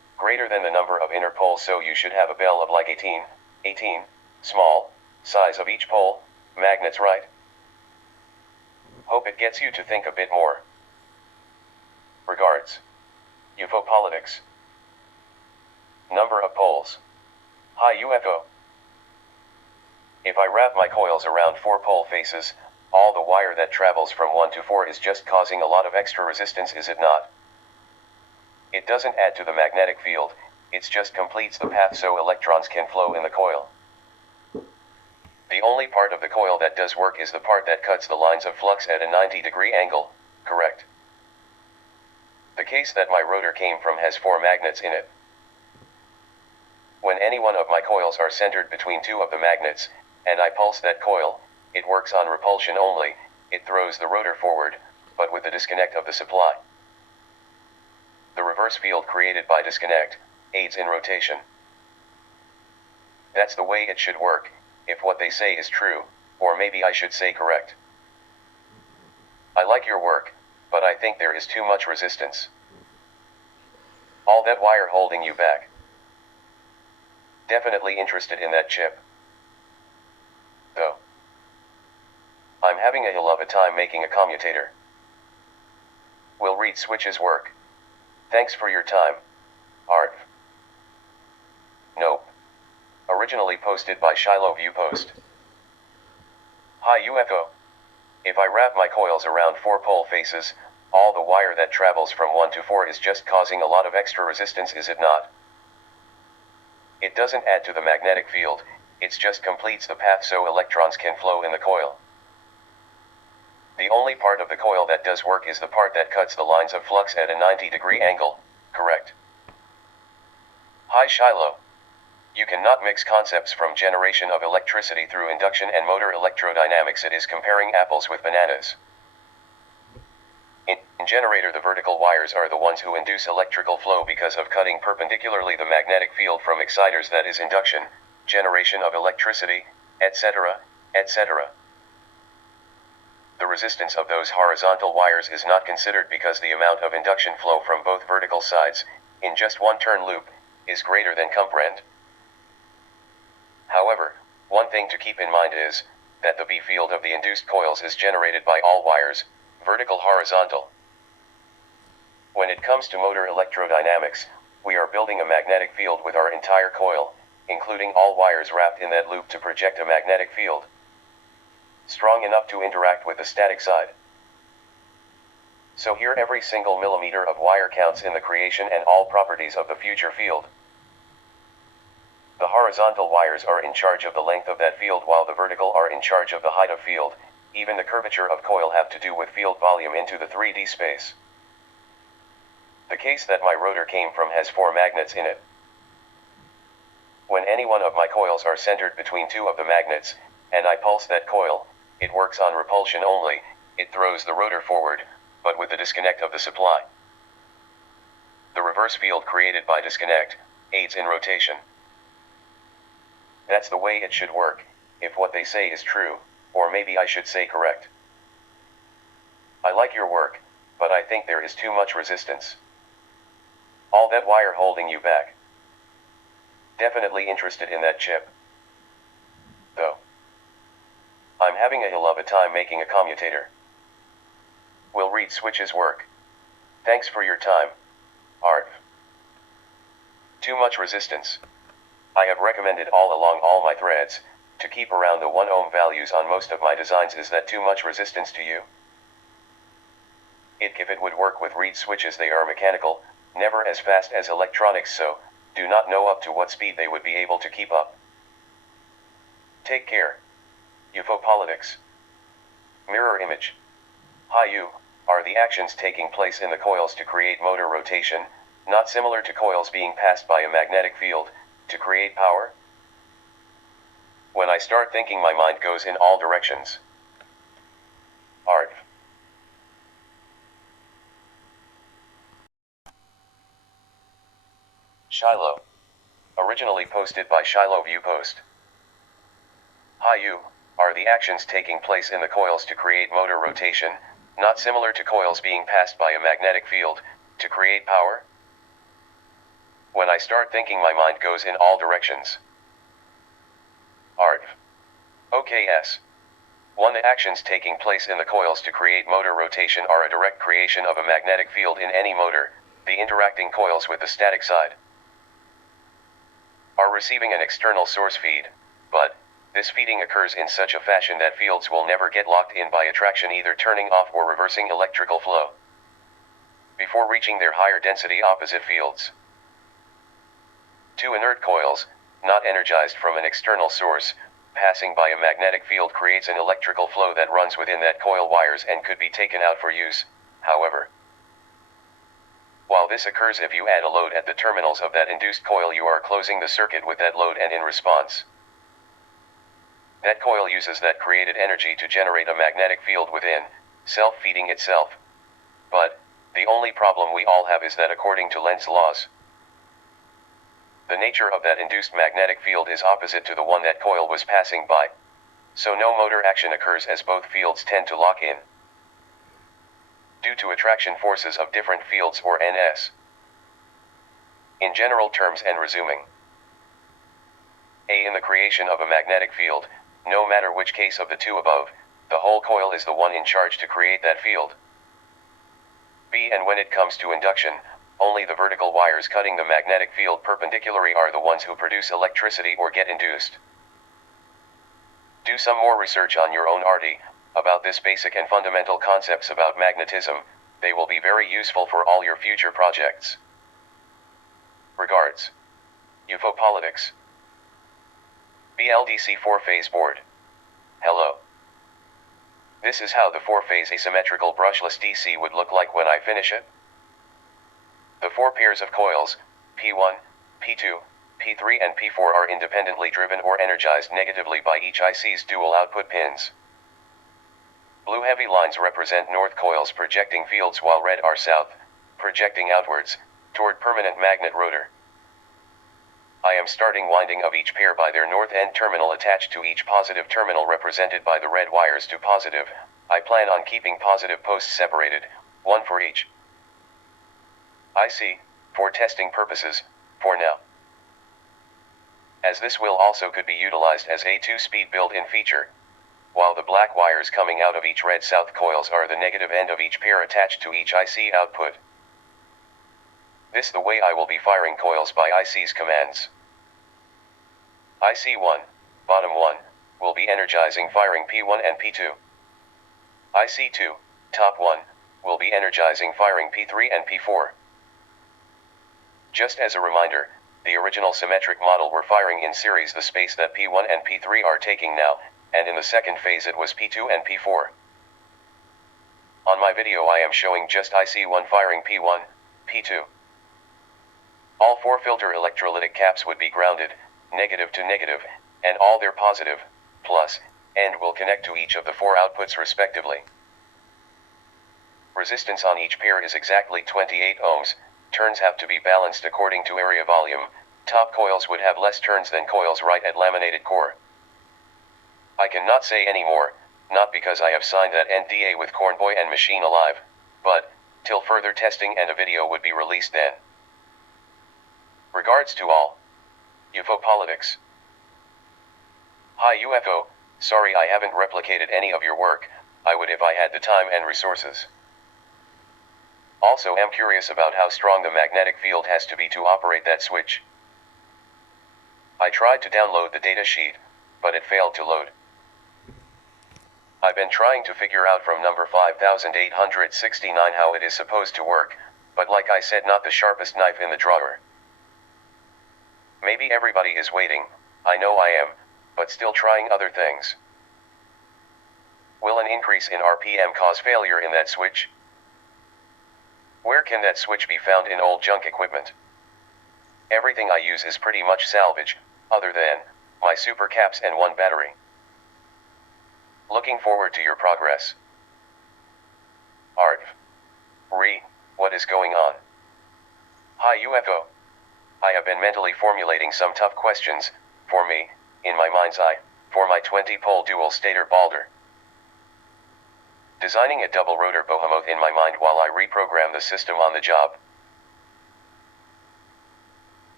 greater than the number of inner poles, so you should have a bell of like 18, small, size of each pole, magnets, right? Hope it gets you to think a bit more. Regards. UFO politics. Number of poles. Hi UFO. If I wrap my coils around 4 pole faces, all the wire that travels from 1 to 4 is just causing a lot of extra resistance, is it not? It doesn't add to the magnetic field, it just completes the path so electrons can flow in the coil. The only part of the coil that does work is the part that cuts the lines of flux at a 90-degree angle, correct? The case that my rotor came from has 4 magnets in it. When any one of my coils are centered between 2 of the magnets, and I pulse that coil, it works on repulsion only, it throws the rotor forward, but with the disconnect of the supply. The reverse field created by disconnect aids in rotation. That's the way it should work, if what they say is true, or maybe I should say correct. I like your work, but I think there is too much resistance. All that wire holding you back. Definitely interested in that chip. Though. I'm having a hell of a time making a commutator. Will read switches work? Thanks for your time. Art. Nope. Originally posted by Shiloh View Post. Hi UFO. If I wrap my coils around 4 pole faces, all the wire that travels from 1 to 4 is just causing a lot of extra resistance, is it not? It doesn't add to the magnetic field, it just completes the path so electrons can flow in the coil. The only part of the coil that does work is the part that cuts the lines of flux at a 90-degree angle, correct? Hi Shiloh. You cannot mix concepts from generation of electricity through induction and motor electrodynamics. It is comparing apples with bananas. In generator, the vertical wires are the ones who induce electrical flow because of cutting perpendicularly the magnetic field from exciters, that is induction, generation of electricity, etc., etc. The resistance of those horizontal wires is not considered because the amount of induction flow from both vertical sides, in just one turn loop, is greater than comprehend. However, one thing to keep in mind is that the B field of the induced coils is generated by all wires, vertical, horizontal. When it comes to motor electrodynamics, we are building a magnetic field with our entire coil, including all wires wrapped in that loop to project a magnetic field strong enough to interact with the static side. So here every single millimeter of wire counts in the creation and all properties of the future field. The horizontal wires are in charge of the length of that field while the vertical are in charge of the height of field. Even the curvature of coil have to do with field volume into the 3D space. The case that my rotor came from has 4 magnets in it. When any one of my coils are centered between 2 of the magnets, and I pulse that coil, it works on repulsion only, it throws the rotor forward, but with the disconnect of the supply. The reverse field created by disconnect aids in rotation. That's the way it should work, if what they say is true, or maybe I should say correct. I like your work, but I think there is too much resistance. All that wire holding you back. Definitely interested in that chip. Though. I'm having a hell of a time making a commutator. Will read switches work? Thanks for your time. Art. Too much resistance. I have recommended all along all my threads, to keep around the 1 ohm values on most of my designs. Is that too much resistance to you? If it would work with reed switches, they are mechanical, never as fast as electronics, so do not know up to what speed they would be able to keep up. Take care. UFO politics. Mirror image. Hi you, are the actions taking place in the coils to create motor rotation, not similar to coils being passed by a magnetic field, to create power? When I start thinking, my mind goes in all directions. Art. Shiloh. Originally posted by Shiloh View Post. Hi you, are the actions taking place in the coils to create motor rotation, not similar to coils being passed by a magnetic field, to create power? When I start thinking, my mind goes in all directions. ARV. OKS. 1. The actions taking place in the coils to create motor rotation are a direct creation of a magnetic field in any motor. The interacting coils with the static side are receiving an external source feed, but this feeding occurs in such a fashion that fields will never get locked in by attraction, either turning off or reversing electrical flow before reaching their higher density opposite fields. 2. Inert coils, not energized from an external source, passing by a magnetic field creates an electrical flow that runs within that coil wires and could be taken out for use, however. While this occurs, if you add a load at the terminals of that induced coil, you are closing the circuit with that load, and in response, that coil uses that created energy to generate a magnetic field within, self-feeding itself. But the only problem we all have is that according to Lenz's laws, the nature of that induced magnetic field is opposite to the one that coil was passing by, so no motor action occurs as both fields tend to lock in due to attraction forces of different fields, or NS. In general terms, and resuming, A. In the creation of a magnetic field, no matter which case of the two above, the whole coil is the one in charge to create that field. B. And when it comes to induction, only the vertical wires cutting the magnetic field perpendicularly are the ones who produce electricity or get induced. Do some more research on your own RT about this basic and fundamental concepts about magnetism. They will be very useful for all your future projects. Regards. UFO Politics. BLDC 4-phase board. Hello. This is how the 4-phase asymmetrical brushless DC would look like when I finish it. The 4 pairs of coils, P1, P2, P3 and P4 are independently driven or energized negatively by each IC's dual output pins. Blue heavy lines represent north coils projecting fields, while red are south, projecting outwards, toward permanent magnet rotor. I am starting winding of each pair by their north end terminal attached to each positive terminal represented by the red wires to positive. I plan on keeping positive posts separated, one for each IC, for testing purposes, for now, as this will also could be utilized as a 2-speed built-in feature, while the black wires coming out of each red south coils are the negative end of each pair attached to each IC output. This the way I will be firing coils by IC's commands. IC1, bottom 1, will be energizing firing P1 and P2. IC2, top 1, will be energizing firing P3 and P4. Just as a reminder, the original symmetric model were firing in series the space that P1 and P3 are taking now, and in the second phase it was P2 and P4. On my video I am showing just IC1 firing P1, P2. All 4 filter electrolytic caps would be grounded, negative to negative, and all their positive, plus, end will connect to each of the 4 outputs respectively. Resistance on each pair is exactly 28 ohms, turns have to be balanced according to area volume. Top coils would have less turns than coils right at laminated core. I cannot say any more, not because I have signed that NDA with Cornboy and Machine Alive, but till further testing and a video would be released then. Regards to all. UFO Politics. Hi UFO, sorry I haven't replicated any of your work. I would if I had the time and resources. Also am curious about how strong the magnetic field has to be to operate that switch. I tried to download the data sheet, but it failed to load. I've been trying to figure out from number 5869 how it is supposed to work, but like I said, not the sharpest knife in the drawer. Maybe everybody is waiting, I know I am, but still trying other things. Will an increase in RPM cause failure in that switch? Where can that switch be found in old junk equipment? Everything I use is pretty much salvage, other than my super caps and 1 battery. Looking forward to your progress. Art. What is going on? Hi UFO. I have been mentally formulating some tough questions, for me, in my mind's eye, for my 20-pole dual stator Balder. Designing a double rotor behemoth in my mind while I reprogram the system on the job.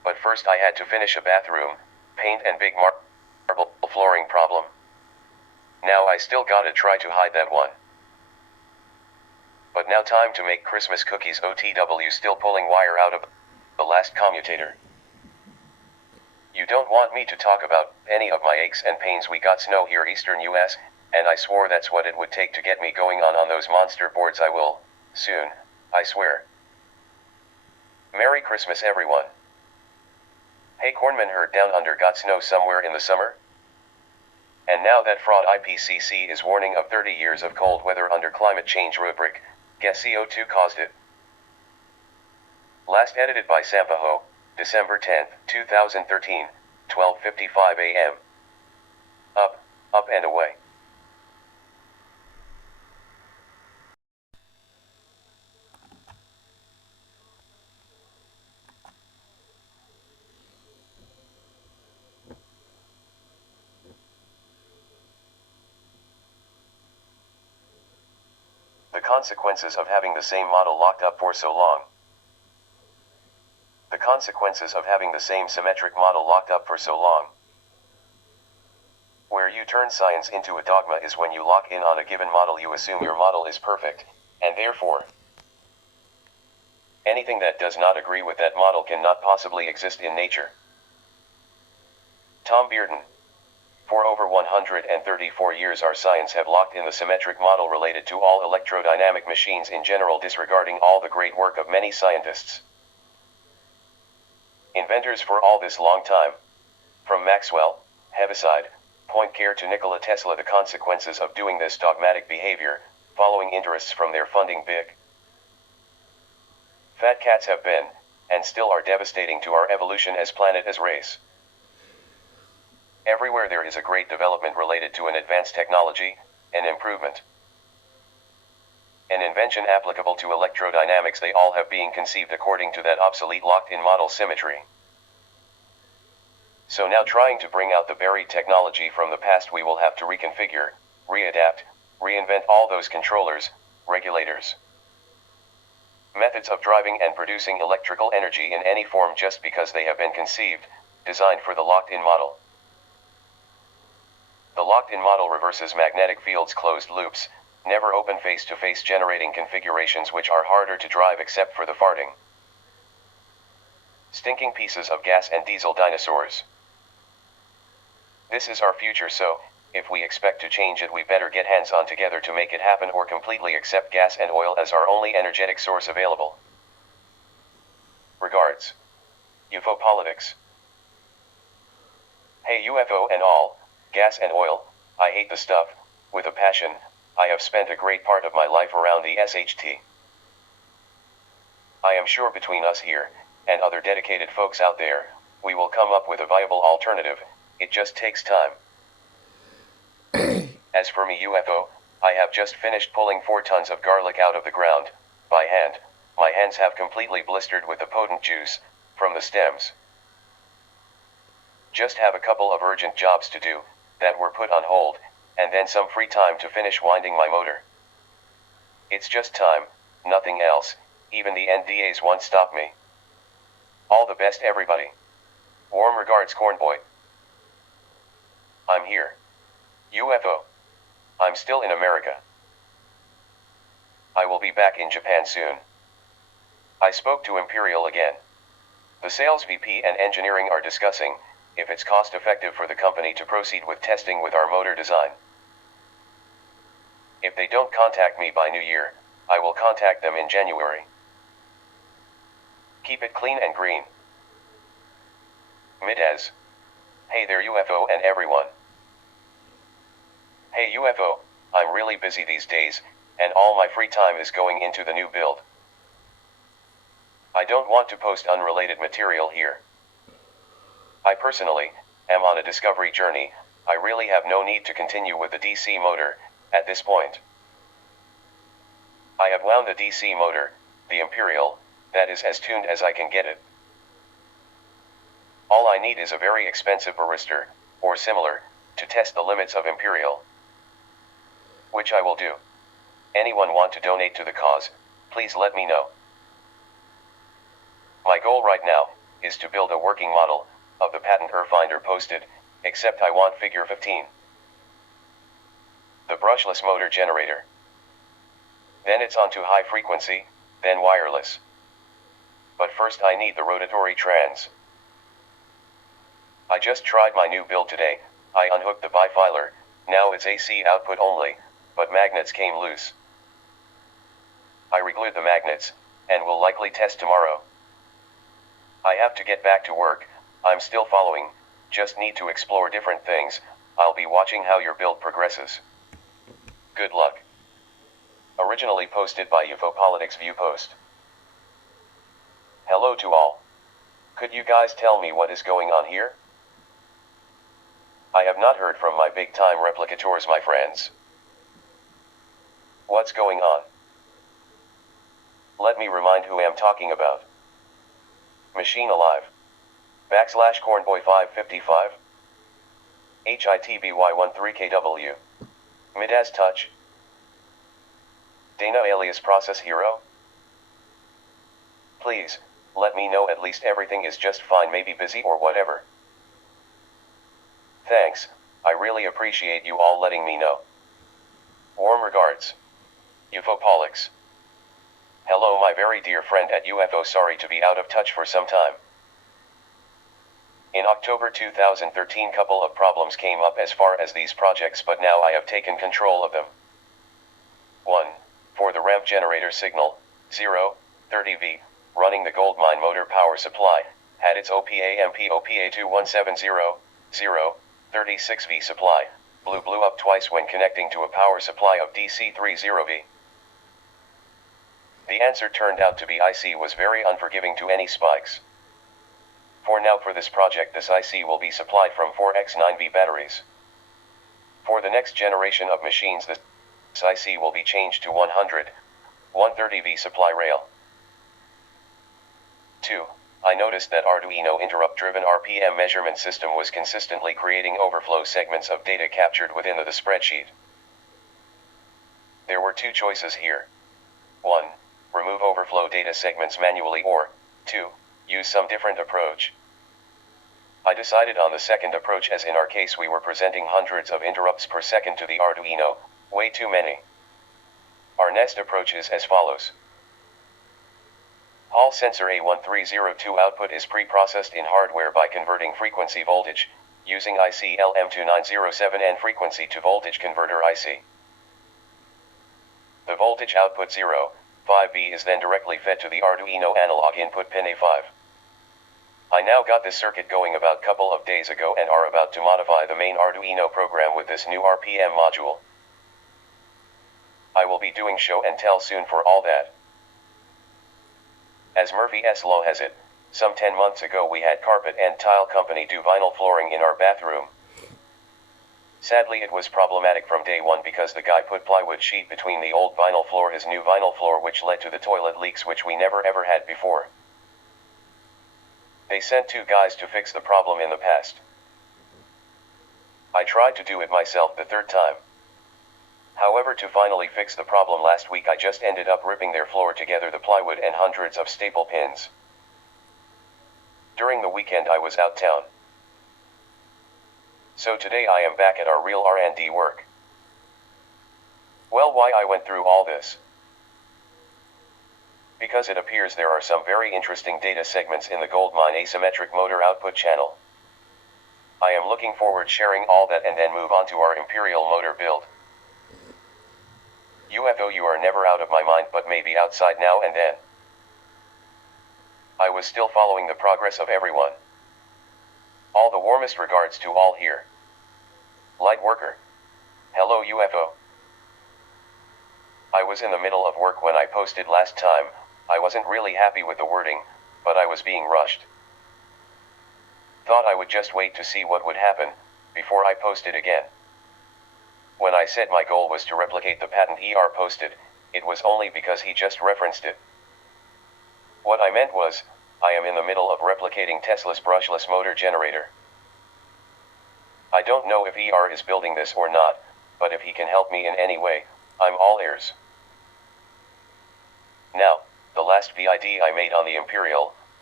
but first I had to finish a bathroom, paint and big marble flooring problem. Now I still gotta try to hide that one. But now time to make Christmas cookies. OTW, still pulling wire out of the last commutator. You don't want me to talk about any of my aches and pains. We got snow here eastern US, and I swore that's what it would take to get me going on those monster boards. I will, soon, I swear. Merry Christmas everyone. Hey Cornman, heard down under got snow somewhere in the summer? And now that fraud IPCC is warning of 30 years of cold weather under climate change rubric, guess CO2 caused it? Last edited by Sampaho, December 10, 2013, 12:55 a.m. Up and away. The consequences of having the same model locked up for so long. The consequences of having the same symmetric model locked up for so long. Where you turn science into a dogma is when you lock in on a given model. You assume your model is perfect, and therefore, anything that does not agree with that model cannot possibly exist in nature. Tom Bearden. For over 134 years our science have locked in the symmetric model related to all electrodynamic machines in general, disregarding all the great work of many scientists. Inventors for all this long time. From Maxwell, Heaviside, Poincare to Nikola Tesla. The consequences of doing this dogmatic behavior, following interests from their funding big fat cats, have been, and still are, devastating to our evolution as planet, as race. Everywhere there is a great development related to an advanced technology, an improvement, an invention applicable to electrodynamics, they all have been conceived according to that obsolete locked-in model symmetry. So now, trying to bring out the buried technology from the past, we will have to reconfigure, readapt, reinvent all those controllers, regulators, methods of driving and producing electrical energy in any form, just because they have been conceived, designed for the locked-in model. The locked-in model reverses magnetic fields, closed loops, never open, face-to-face, generating configurations which are harder to drive except for the farting, stinking pieces of gas and diesel dinosaurs. This is our future, so, if we expect to change it, we better get hands on together to make it happen, or completely accept gas and oil as our only energetic source available. Regards. UFO Politics. Hey UFO and all, gas and oil, I hate the stuff, with a passion. I have spent a great part of my life around the SHT. I am sure between us here, and other dedicated folks out there, we will come up with a viable alternative. It just takes time. As for me UFO, I have just finished pulling 4 tons of garlic out of the ground, by hand. My hands have completely blistered with the potent juice, from the stems. Just have a couple of urgent jobs to do, that were put on hold, and then some free time to finish winding my motor. It's just time, nothing else. Even the NDAs won't stop me. All the best everybody. Warm regards, Cornboy. I'm here. UFO. I'm still in America. I will be back in Japan soon. I spoke to Imperial again. The sales VP and engineering are discussing if it's cost effective for the company to proceed with testing with our motor design. If they don't contact me by New Year, I will contact them in January. Keep it clean and green. Midez. Hey there UFO and everyone. Hey UFO, I'm really busy these days, and all my free time is going into the new build. I don't want to post unrelated material here. I personally am on a discovery journey. I really have no need to continue with the DC motor at this point. I have wound the DC motor, the Imperial, that is as tuned as I can get it. All I need is a very expensive baristor, or similar, to test the limits of Imperial. Which I will do. Anyone want to donate to the cause, please let me know. My goal right now is to build a working model of the patent finder posted, except I want figure 15. The brushless motor generator. Then it's on to high frequency, then wireless. But first I need the rotatory trans. I just tried my new build today. I unhooked the bifilar, now it's AC output only, but magnets came loose. I reglued the magnets, and will likely test tomorrow. I have to get back to work, I'm still following, just need to explore different things. I'll be watching how your build progresses. Good luck. Originally posted by UFOpolitics View Post. Hello to all. Could you guys tell me what is going on here? I have not heard from my big-time replicators, my friends. What's going on? Let me remind who I'm talking about. Machine Alive. / Cornboy 555. HITBY13KW. Midas Touch. Dana alias Process Hero. Please, let me know at least everything is just fine, maybe busy or whatever. Thanks, I really appreciate you all letting me know. Warm regards. UFOpolitics. Hello my very dear friend at UFO, sorry to be out of touch for some time. In October 2013 couple of problems came up as far as these projects, but now I have taken control of them. 1. For the ramp generator signal, 030V, running the gold mine motor power supply, had its OPA-MP OPA2170, 36V supply, blew up twice when connecting to a power supply of DC30V. The answer turned out to be IC was very unforgiving to any spikes. For now, for this project, this IC will be supplied from 4X9V batteries. For the next generation of machines, this IC will be changed to 130V supply rail. 2. I noticed that Arduino interrupt-driven RPM measurement system was consistently creating overflow segments of data captured within the spreadsheet. There were two choices here. 1. Remove overflow data segments manually, or 2. Use some different approach. I decided on the second approach, as in our case we were presenting hundreds of interrupts per second to the Arduino, way too many. Our next approach is as follows. Hall sensor A1302 output is pre-processed in hardware by converting frequency voltage, using IC LM2907N frequency to voltage converter IC. The voltage output 0.5V is then directly fed to the Arduino analog input pin A5. I now got this circuit going about couple of days ago and are about to modify the main Arduino program with this new RPM module. I will be doing show and tell soon for all that. As Murphy's Law has it, some 10 months ago we had carpet and tile company do vinyl flooring in our bathroom. Sadly it was problematic from day one because the guy put plywood sheet between the old vinyl floor his new vinyl floor, which led to the toilet leaks which we never ever had before. They sent 2 guys to fix the problem in the past. I tried to do it myself the 3rd time. However, to finally fix the problem last week I just ended up ripping their floor together, the plywood and hundreds of staple pins. During the weekend I was out town. So today I am back at our real R&D work. Well, why I went through all this? Because it appears there are some very interesting data segments in the goldmine asymmetric motor output channel. I am looking forward sharing all that and then move on to our imperial motor build. UFO, you are never out of my mind, but maybe outside now and then. I was still following the progress of everyone. All the warmest regards to all here. Light worker. Hello UFO. I was in the middle of work when I posted last time. I wasn't really happy with the wording, but I was being rushed. Thought I would just wait to see what would happen, before I posted again. When I said my goal was to replicate the patent posted, it was only because he just referenced it. What I meant was, I am in the middle of replicating Tesla's brushless motor generator. I don't know if is building this or not, but if he can help me in any way, I'm all ears. Now, the last VID I made on the Imperial,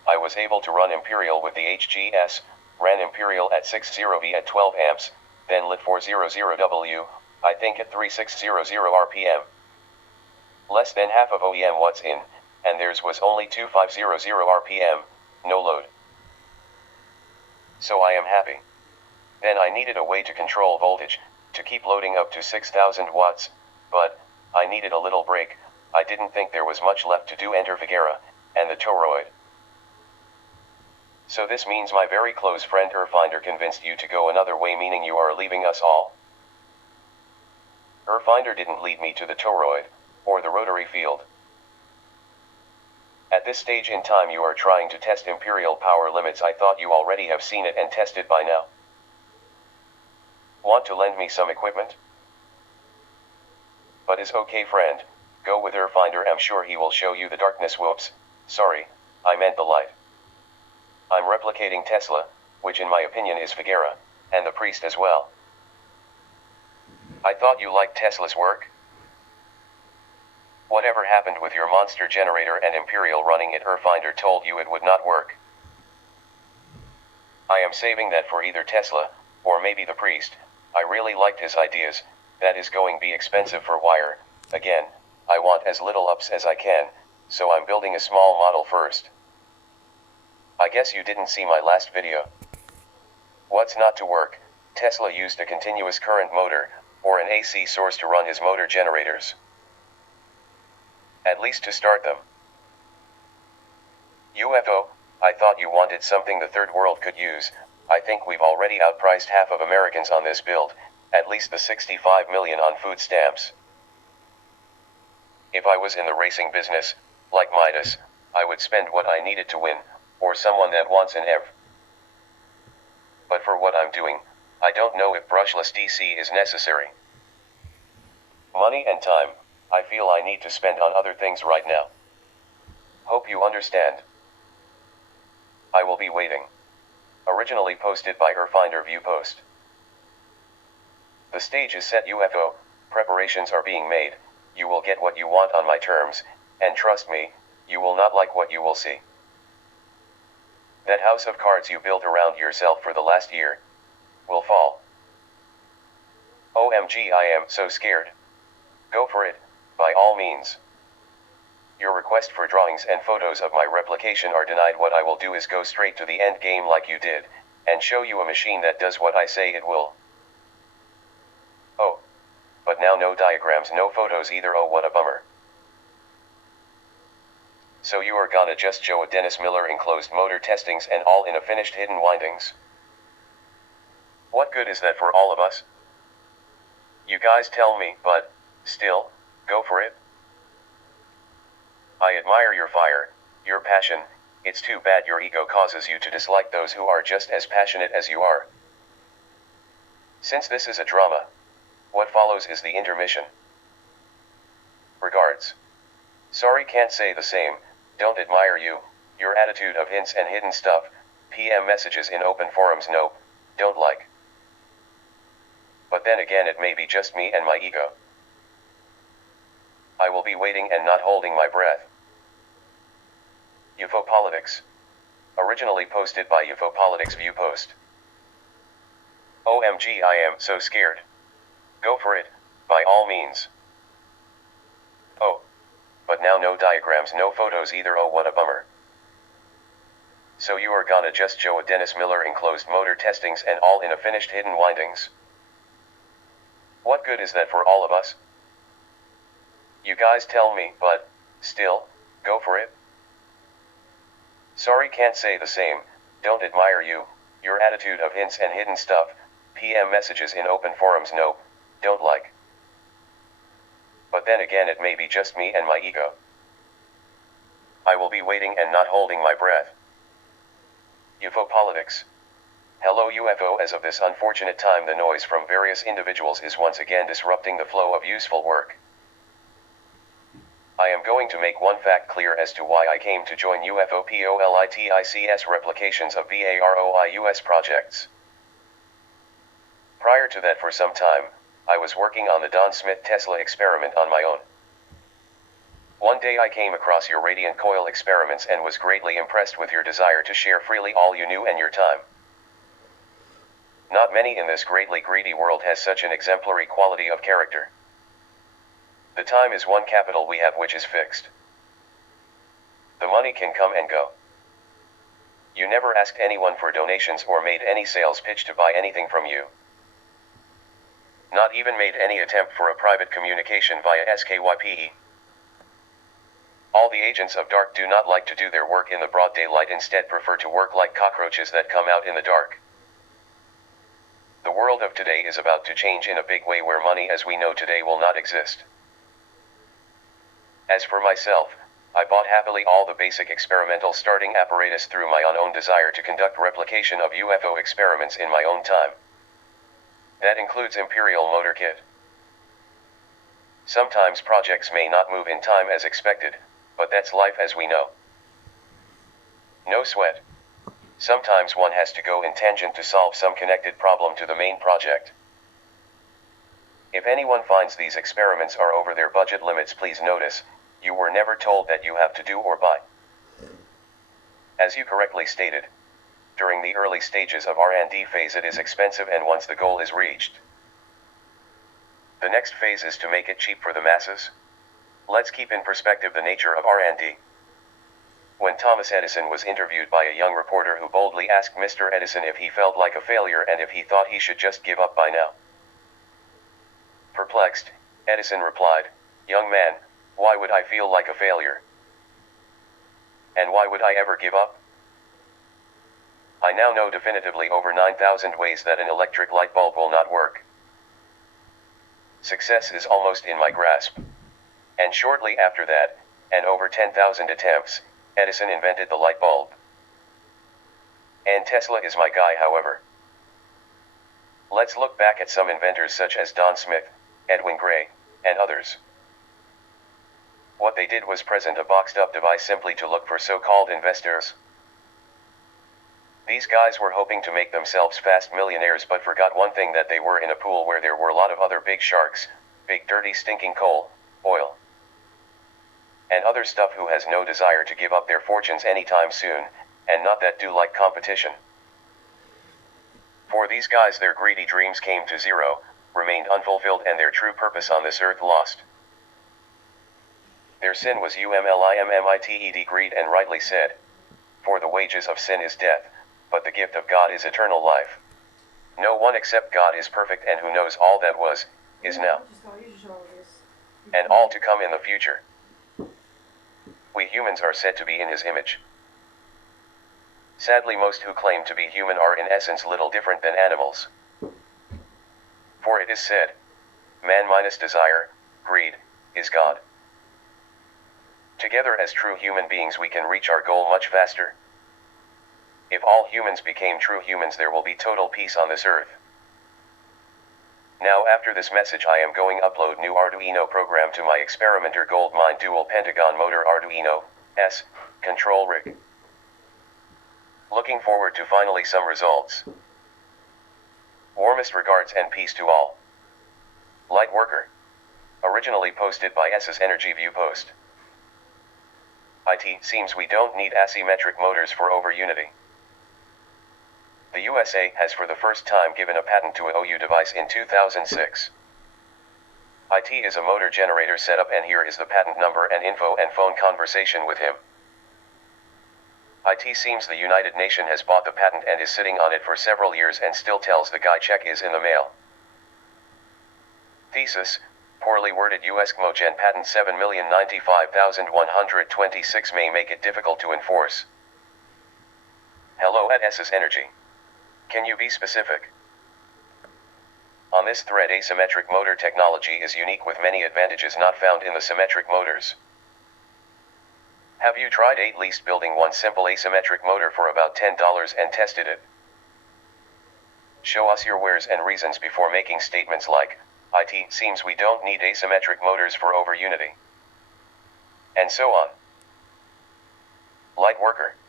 I was able to run Imperial with the HGS, ran Imperial at 60V at 12 amps, then lit 400W, I think at 3600 RPM. Less than half of OEM watts in, and theirs was only 2500 RPM, no load. So I am happy. Then I needed a way to control voltage, to keep loading up to 6000 watts, but I needed a little break. I didn't think there was much left to do. Enter Figuera, and the toroid. So this means my very close friend Earthfinder convinced you to go another way, meaning you are leaving us all? Earthfinder didn't lead me to the toroid, or the rotary field. At this stage in time you are trying to test Imperial power limits. I thought you already have seen it and tested by now. Want to lend me some equipment? But is okay, friend. Go with Earthfinder, I'm sure he will show you the darkness. Whoops, sorry, I meant the light. I'm replicating Tesla, which in my opinion is Figuera, and the priest as well. I thought you liked Tesla's work? Whatever happened with your monster generator and Imperial running it? Earthfinder told you it would not work. I am saving that for either Tesla, or maybe the priest. I really liked his ideas. That is going to be expensive for wire. Again, I want as little ups as I can, so I'm building a small model first. I guess you didn't see my last video. What's not to work? Tesla used a continuous current motor, or an AC source to run his motor generators. At least to start them. UFO, I thought you wanted something the third world could use. I think we've already outpriced half of Americans on this build, at least the 65 million on food stamps. If I was in the racing business, like Midas, I would spend what I needed to win, or someone that wants an EV. But for what I'm doing, I don't know if brushless DC is necessary. Money and time, I feel I need to spend on other things right now. Hope you understand. I will be waiting. Originally posted by Earthfinder View Post. The stage is set. UFO, preparations are being made. You will get what you want on my terms, and trust me, you will not like what you will see. That house of cards you built around yourself for the last year will fall. OMG, I am so scared. Go for it, by all means. Your request for drawings and photos of my replication are denied. What I will do is go straight to the end game like you did, and show you a machine that does what I say it will. Oh. But now no diagrams, no photos either. Oh, what a bummer. So you are gonna just show a Dennis Miller enclosed motor testings and all in a finished hidden windings. What good is that for all of us? You guys tell me, but still, go for it. I admire your fire, your passion. It's too bad your ego causes you to dislike those who are just as passionate as you are. Since this is a drama, what follows is the intermission. Regards. Sorry, can't say the same. Don't admire you, your attitude of hints and hidden stuff. PM messages in open forums, nope, don't like. But then again, it may be just me and my ego. I will be waiting and not holding my breath. UFO Politics. Originally posted by UFO Politics View Post. OMG, I am so scared. Go for it, by all means. Oh. But now no diagrams, no photos either. Oh, what a bummer. So you are gonna just show a Dennis Miller enclosed motor testings and all in a finished hidden windings. What good is that for all of us? You guys tell me, but still, go for it. Sorry, can't say the same. Don't admire you, your attitude of hints and hidden stuff. PM messages in open forums, nope, don't like. But then again, it may be just me and my ego. I will be waiting and not holding my breath. UFO Politics. Hello UFO. As of this unfortunate time, the noise from various individuals is once again disrupting the flow of useful work. I am going to make one fact clear as to why I came to join UFO Politics replications of VAROIUS projects. Prior to that, for some time, I was working on the Don Smith Tesla experiment on my own. One day I came across your radiant coil experiments and was greatly impressed with your desire to share freely all you knew and your time. Not many in this greatly greedy world has such an exemplary quality of character. The time is one capital we have which is fixed. The money can come and go. You never asked anyone for donations or made any sales pitch to buy anything from you. Not even made any attempt for a private communication via SKYPE. All the agents of dark do not like to do their work in the broad daylight, instead prefer to work like cockroaches that come out in the dark. The world of today is about to change in a big way, where money as we know today will not exist. As for myself, I bought happily all the basic experimental starting apparatus through my own desire to conduct replication of UFO experiments in my own time. That includes Imperial Motor Kit. Sometimes projects may not move in time as expected, but that's life as we know. No sweat. Sometimes one has to go in tangent to solve some connected problem to the main project. If anyone finds these experiments are over their budget limits, please notice, you were never told that you have to do or buy. As you correctly stated, during the early stages of R&D phase it is expensive, and once the goal is reached, the next phase is to make it cheap for the masses. Let's keep in perspective the nature of R&D. When Thomas Edison was interviewed by a young reporter who boldly asked Mr. Edison if he felt like a failure and if he thought he should just give up by now. Perplexed, Edison replied, "Young man, why would I feel like a failure? And why would I ever give up? I now know definitively over 9,000 ways that an electric light bulb will not work. Success is almost in my grasp." And shortly after that, and over 10,000 attempts, Edison invented the light bulb. And Tesla is my guy, however. Let's look back at some inventors such as Don Smith, Edwin Gray, and others. What they did was present a boxed-up device simply to look for so-called investors. These guys were hoping to make themselves fast millionaires, but forgot one thing, that they were in a pool where there were a lot of other big sharks, big dirty stinking coal, oil, and other stuff, who has no desire to give up their fortunes anytime soon, and not that do like competition. For these guys, their greedy dreams came to zero, remained unfulfilled, and their true purpose on this earth lost. Their sin was umlimmited greed, and rightly said, "For the wages of sin is death, but the gift of God is eternal life." No one except God is perfect, and who knows all that was, is now, and all to come in the future. We humans are said to be in His image. Sadly, most who claim to be human are in essence little different than animals. For it is said, "Man minus desire, greed, is God." Together as true human beings we can reach our goal much faster. If all humans became true humans, there will be total peace on this earth. Now after this message I am going upload new Arduino program to my Experimenter Goldmine dual pentagon motor Arduino S control rig. Looking forward to finally some results. Warmest regards and peace to all. Lightworker. Originally posted by S's Energy View Post. It seems we don't need asymmetric motors for over unity. The USA has for the first time given a patent to a OU device in 2006. IT is a motor generator setup, and here is the patent number and info and phone conversation with him. IT seems the United Nations has bought the patent and is sitting on it for several years and still tells the guy check is in the mail. Thesis, poorly worded US GMOGen patent 7,095,126 may make it difficult to enforce. Hello at S's Energy. Can you be specific? On this thread, asymmetric motor technology is unique with many advantages not found in the symmetric motors. Have you tried at least building one simple asymmetric motor for about $10 and tested it? Show us your wares and reasons before making statements like, "It seems we don't need asymmetric motors for over unity," and so on. Lightworker.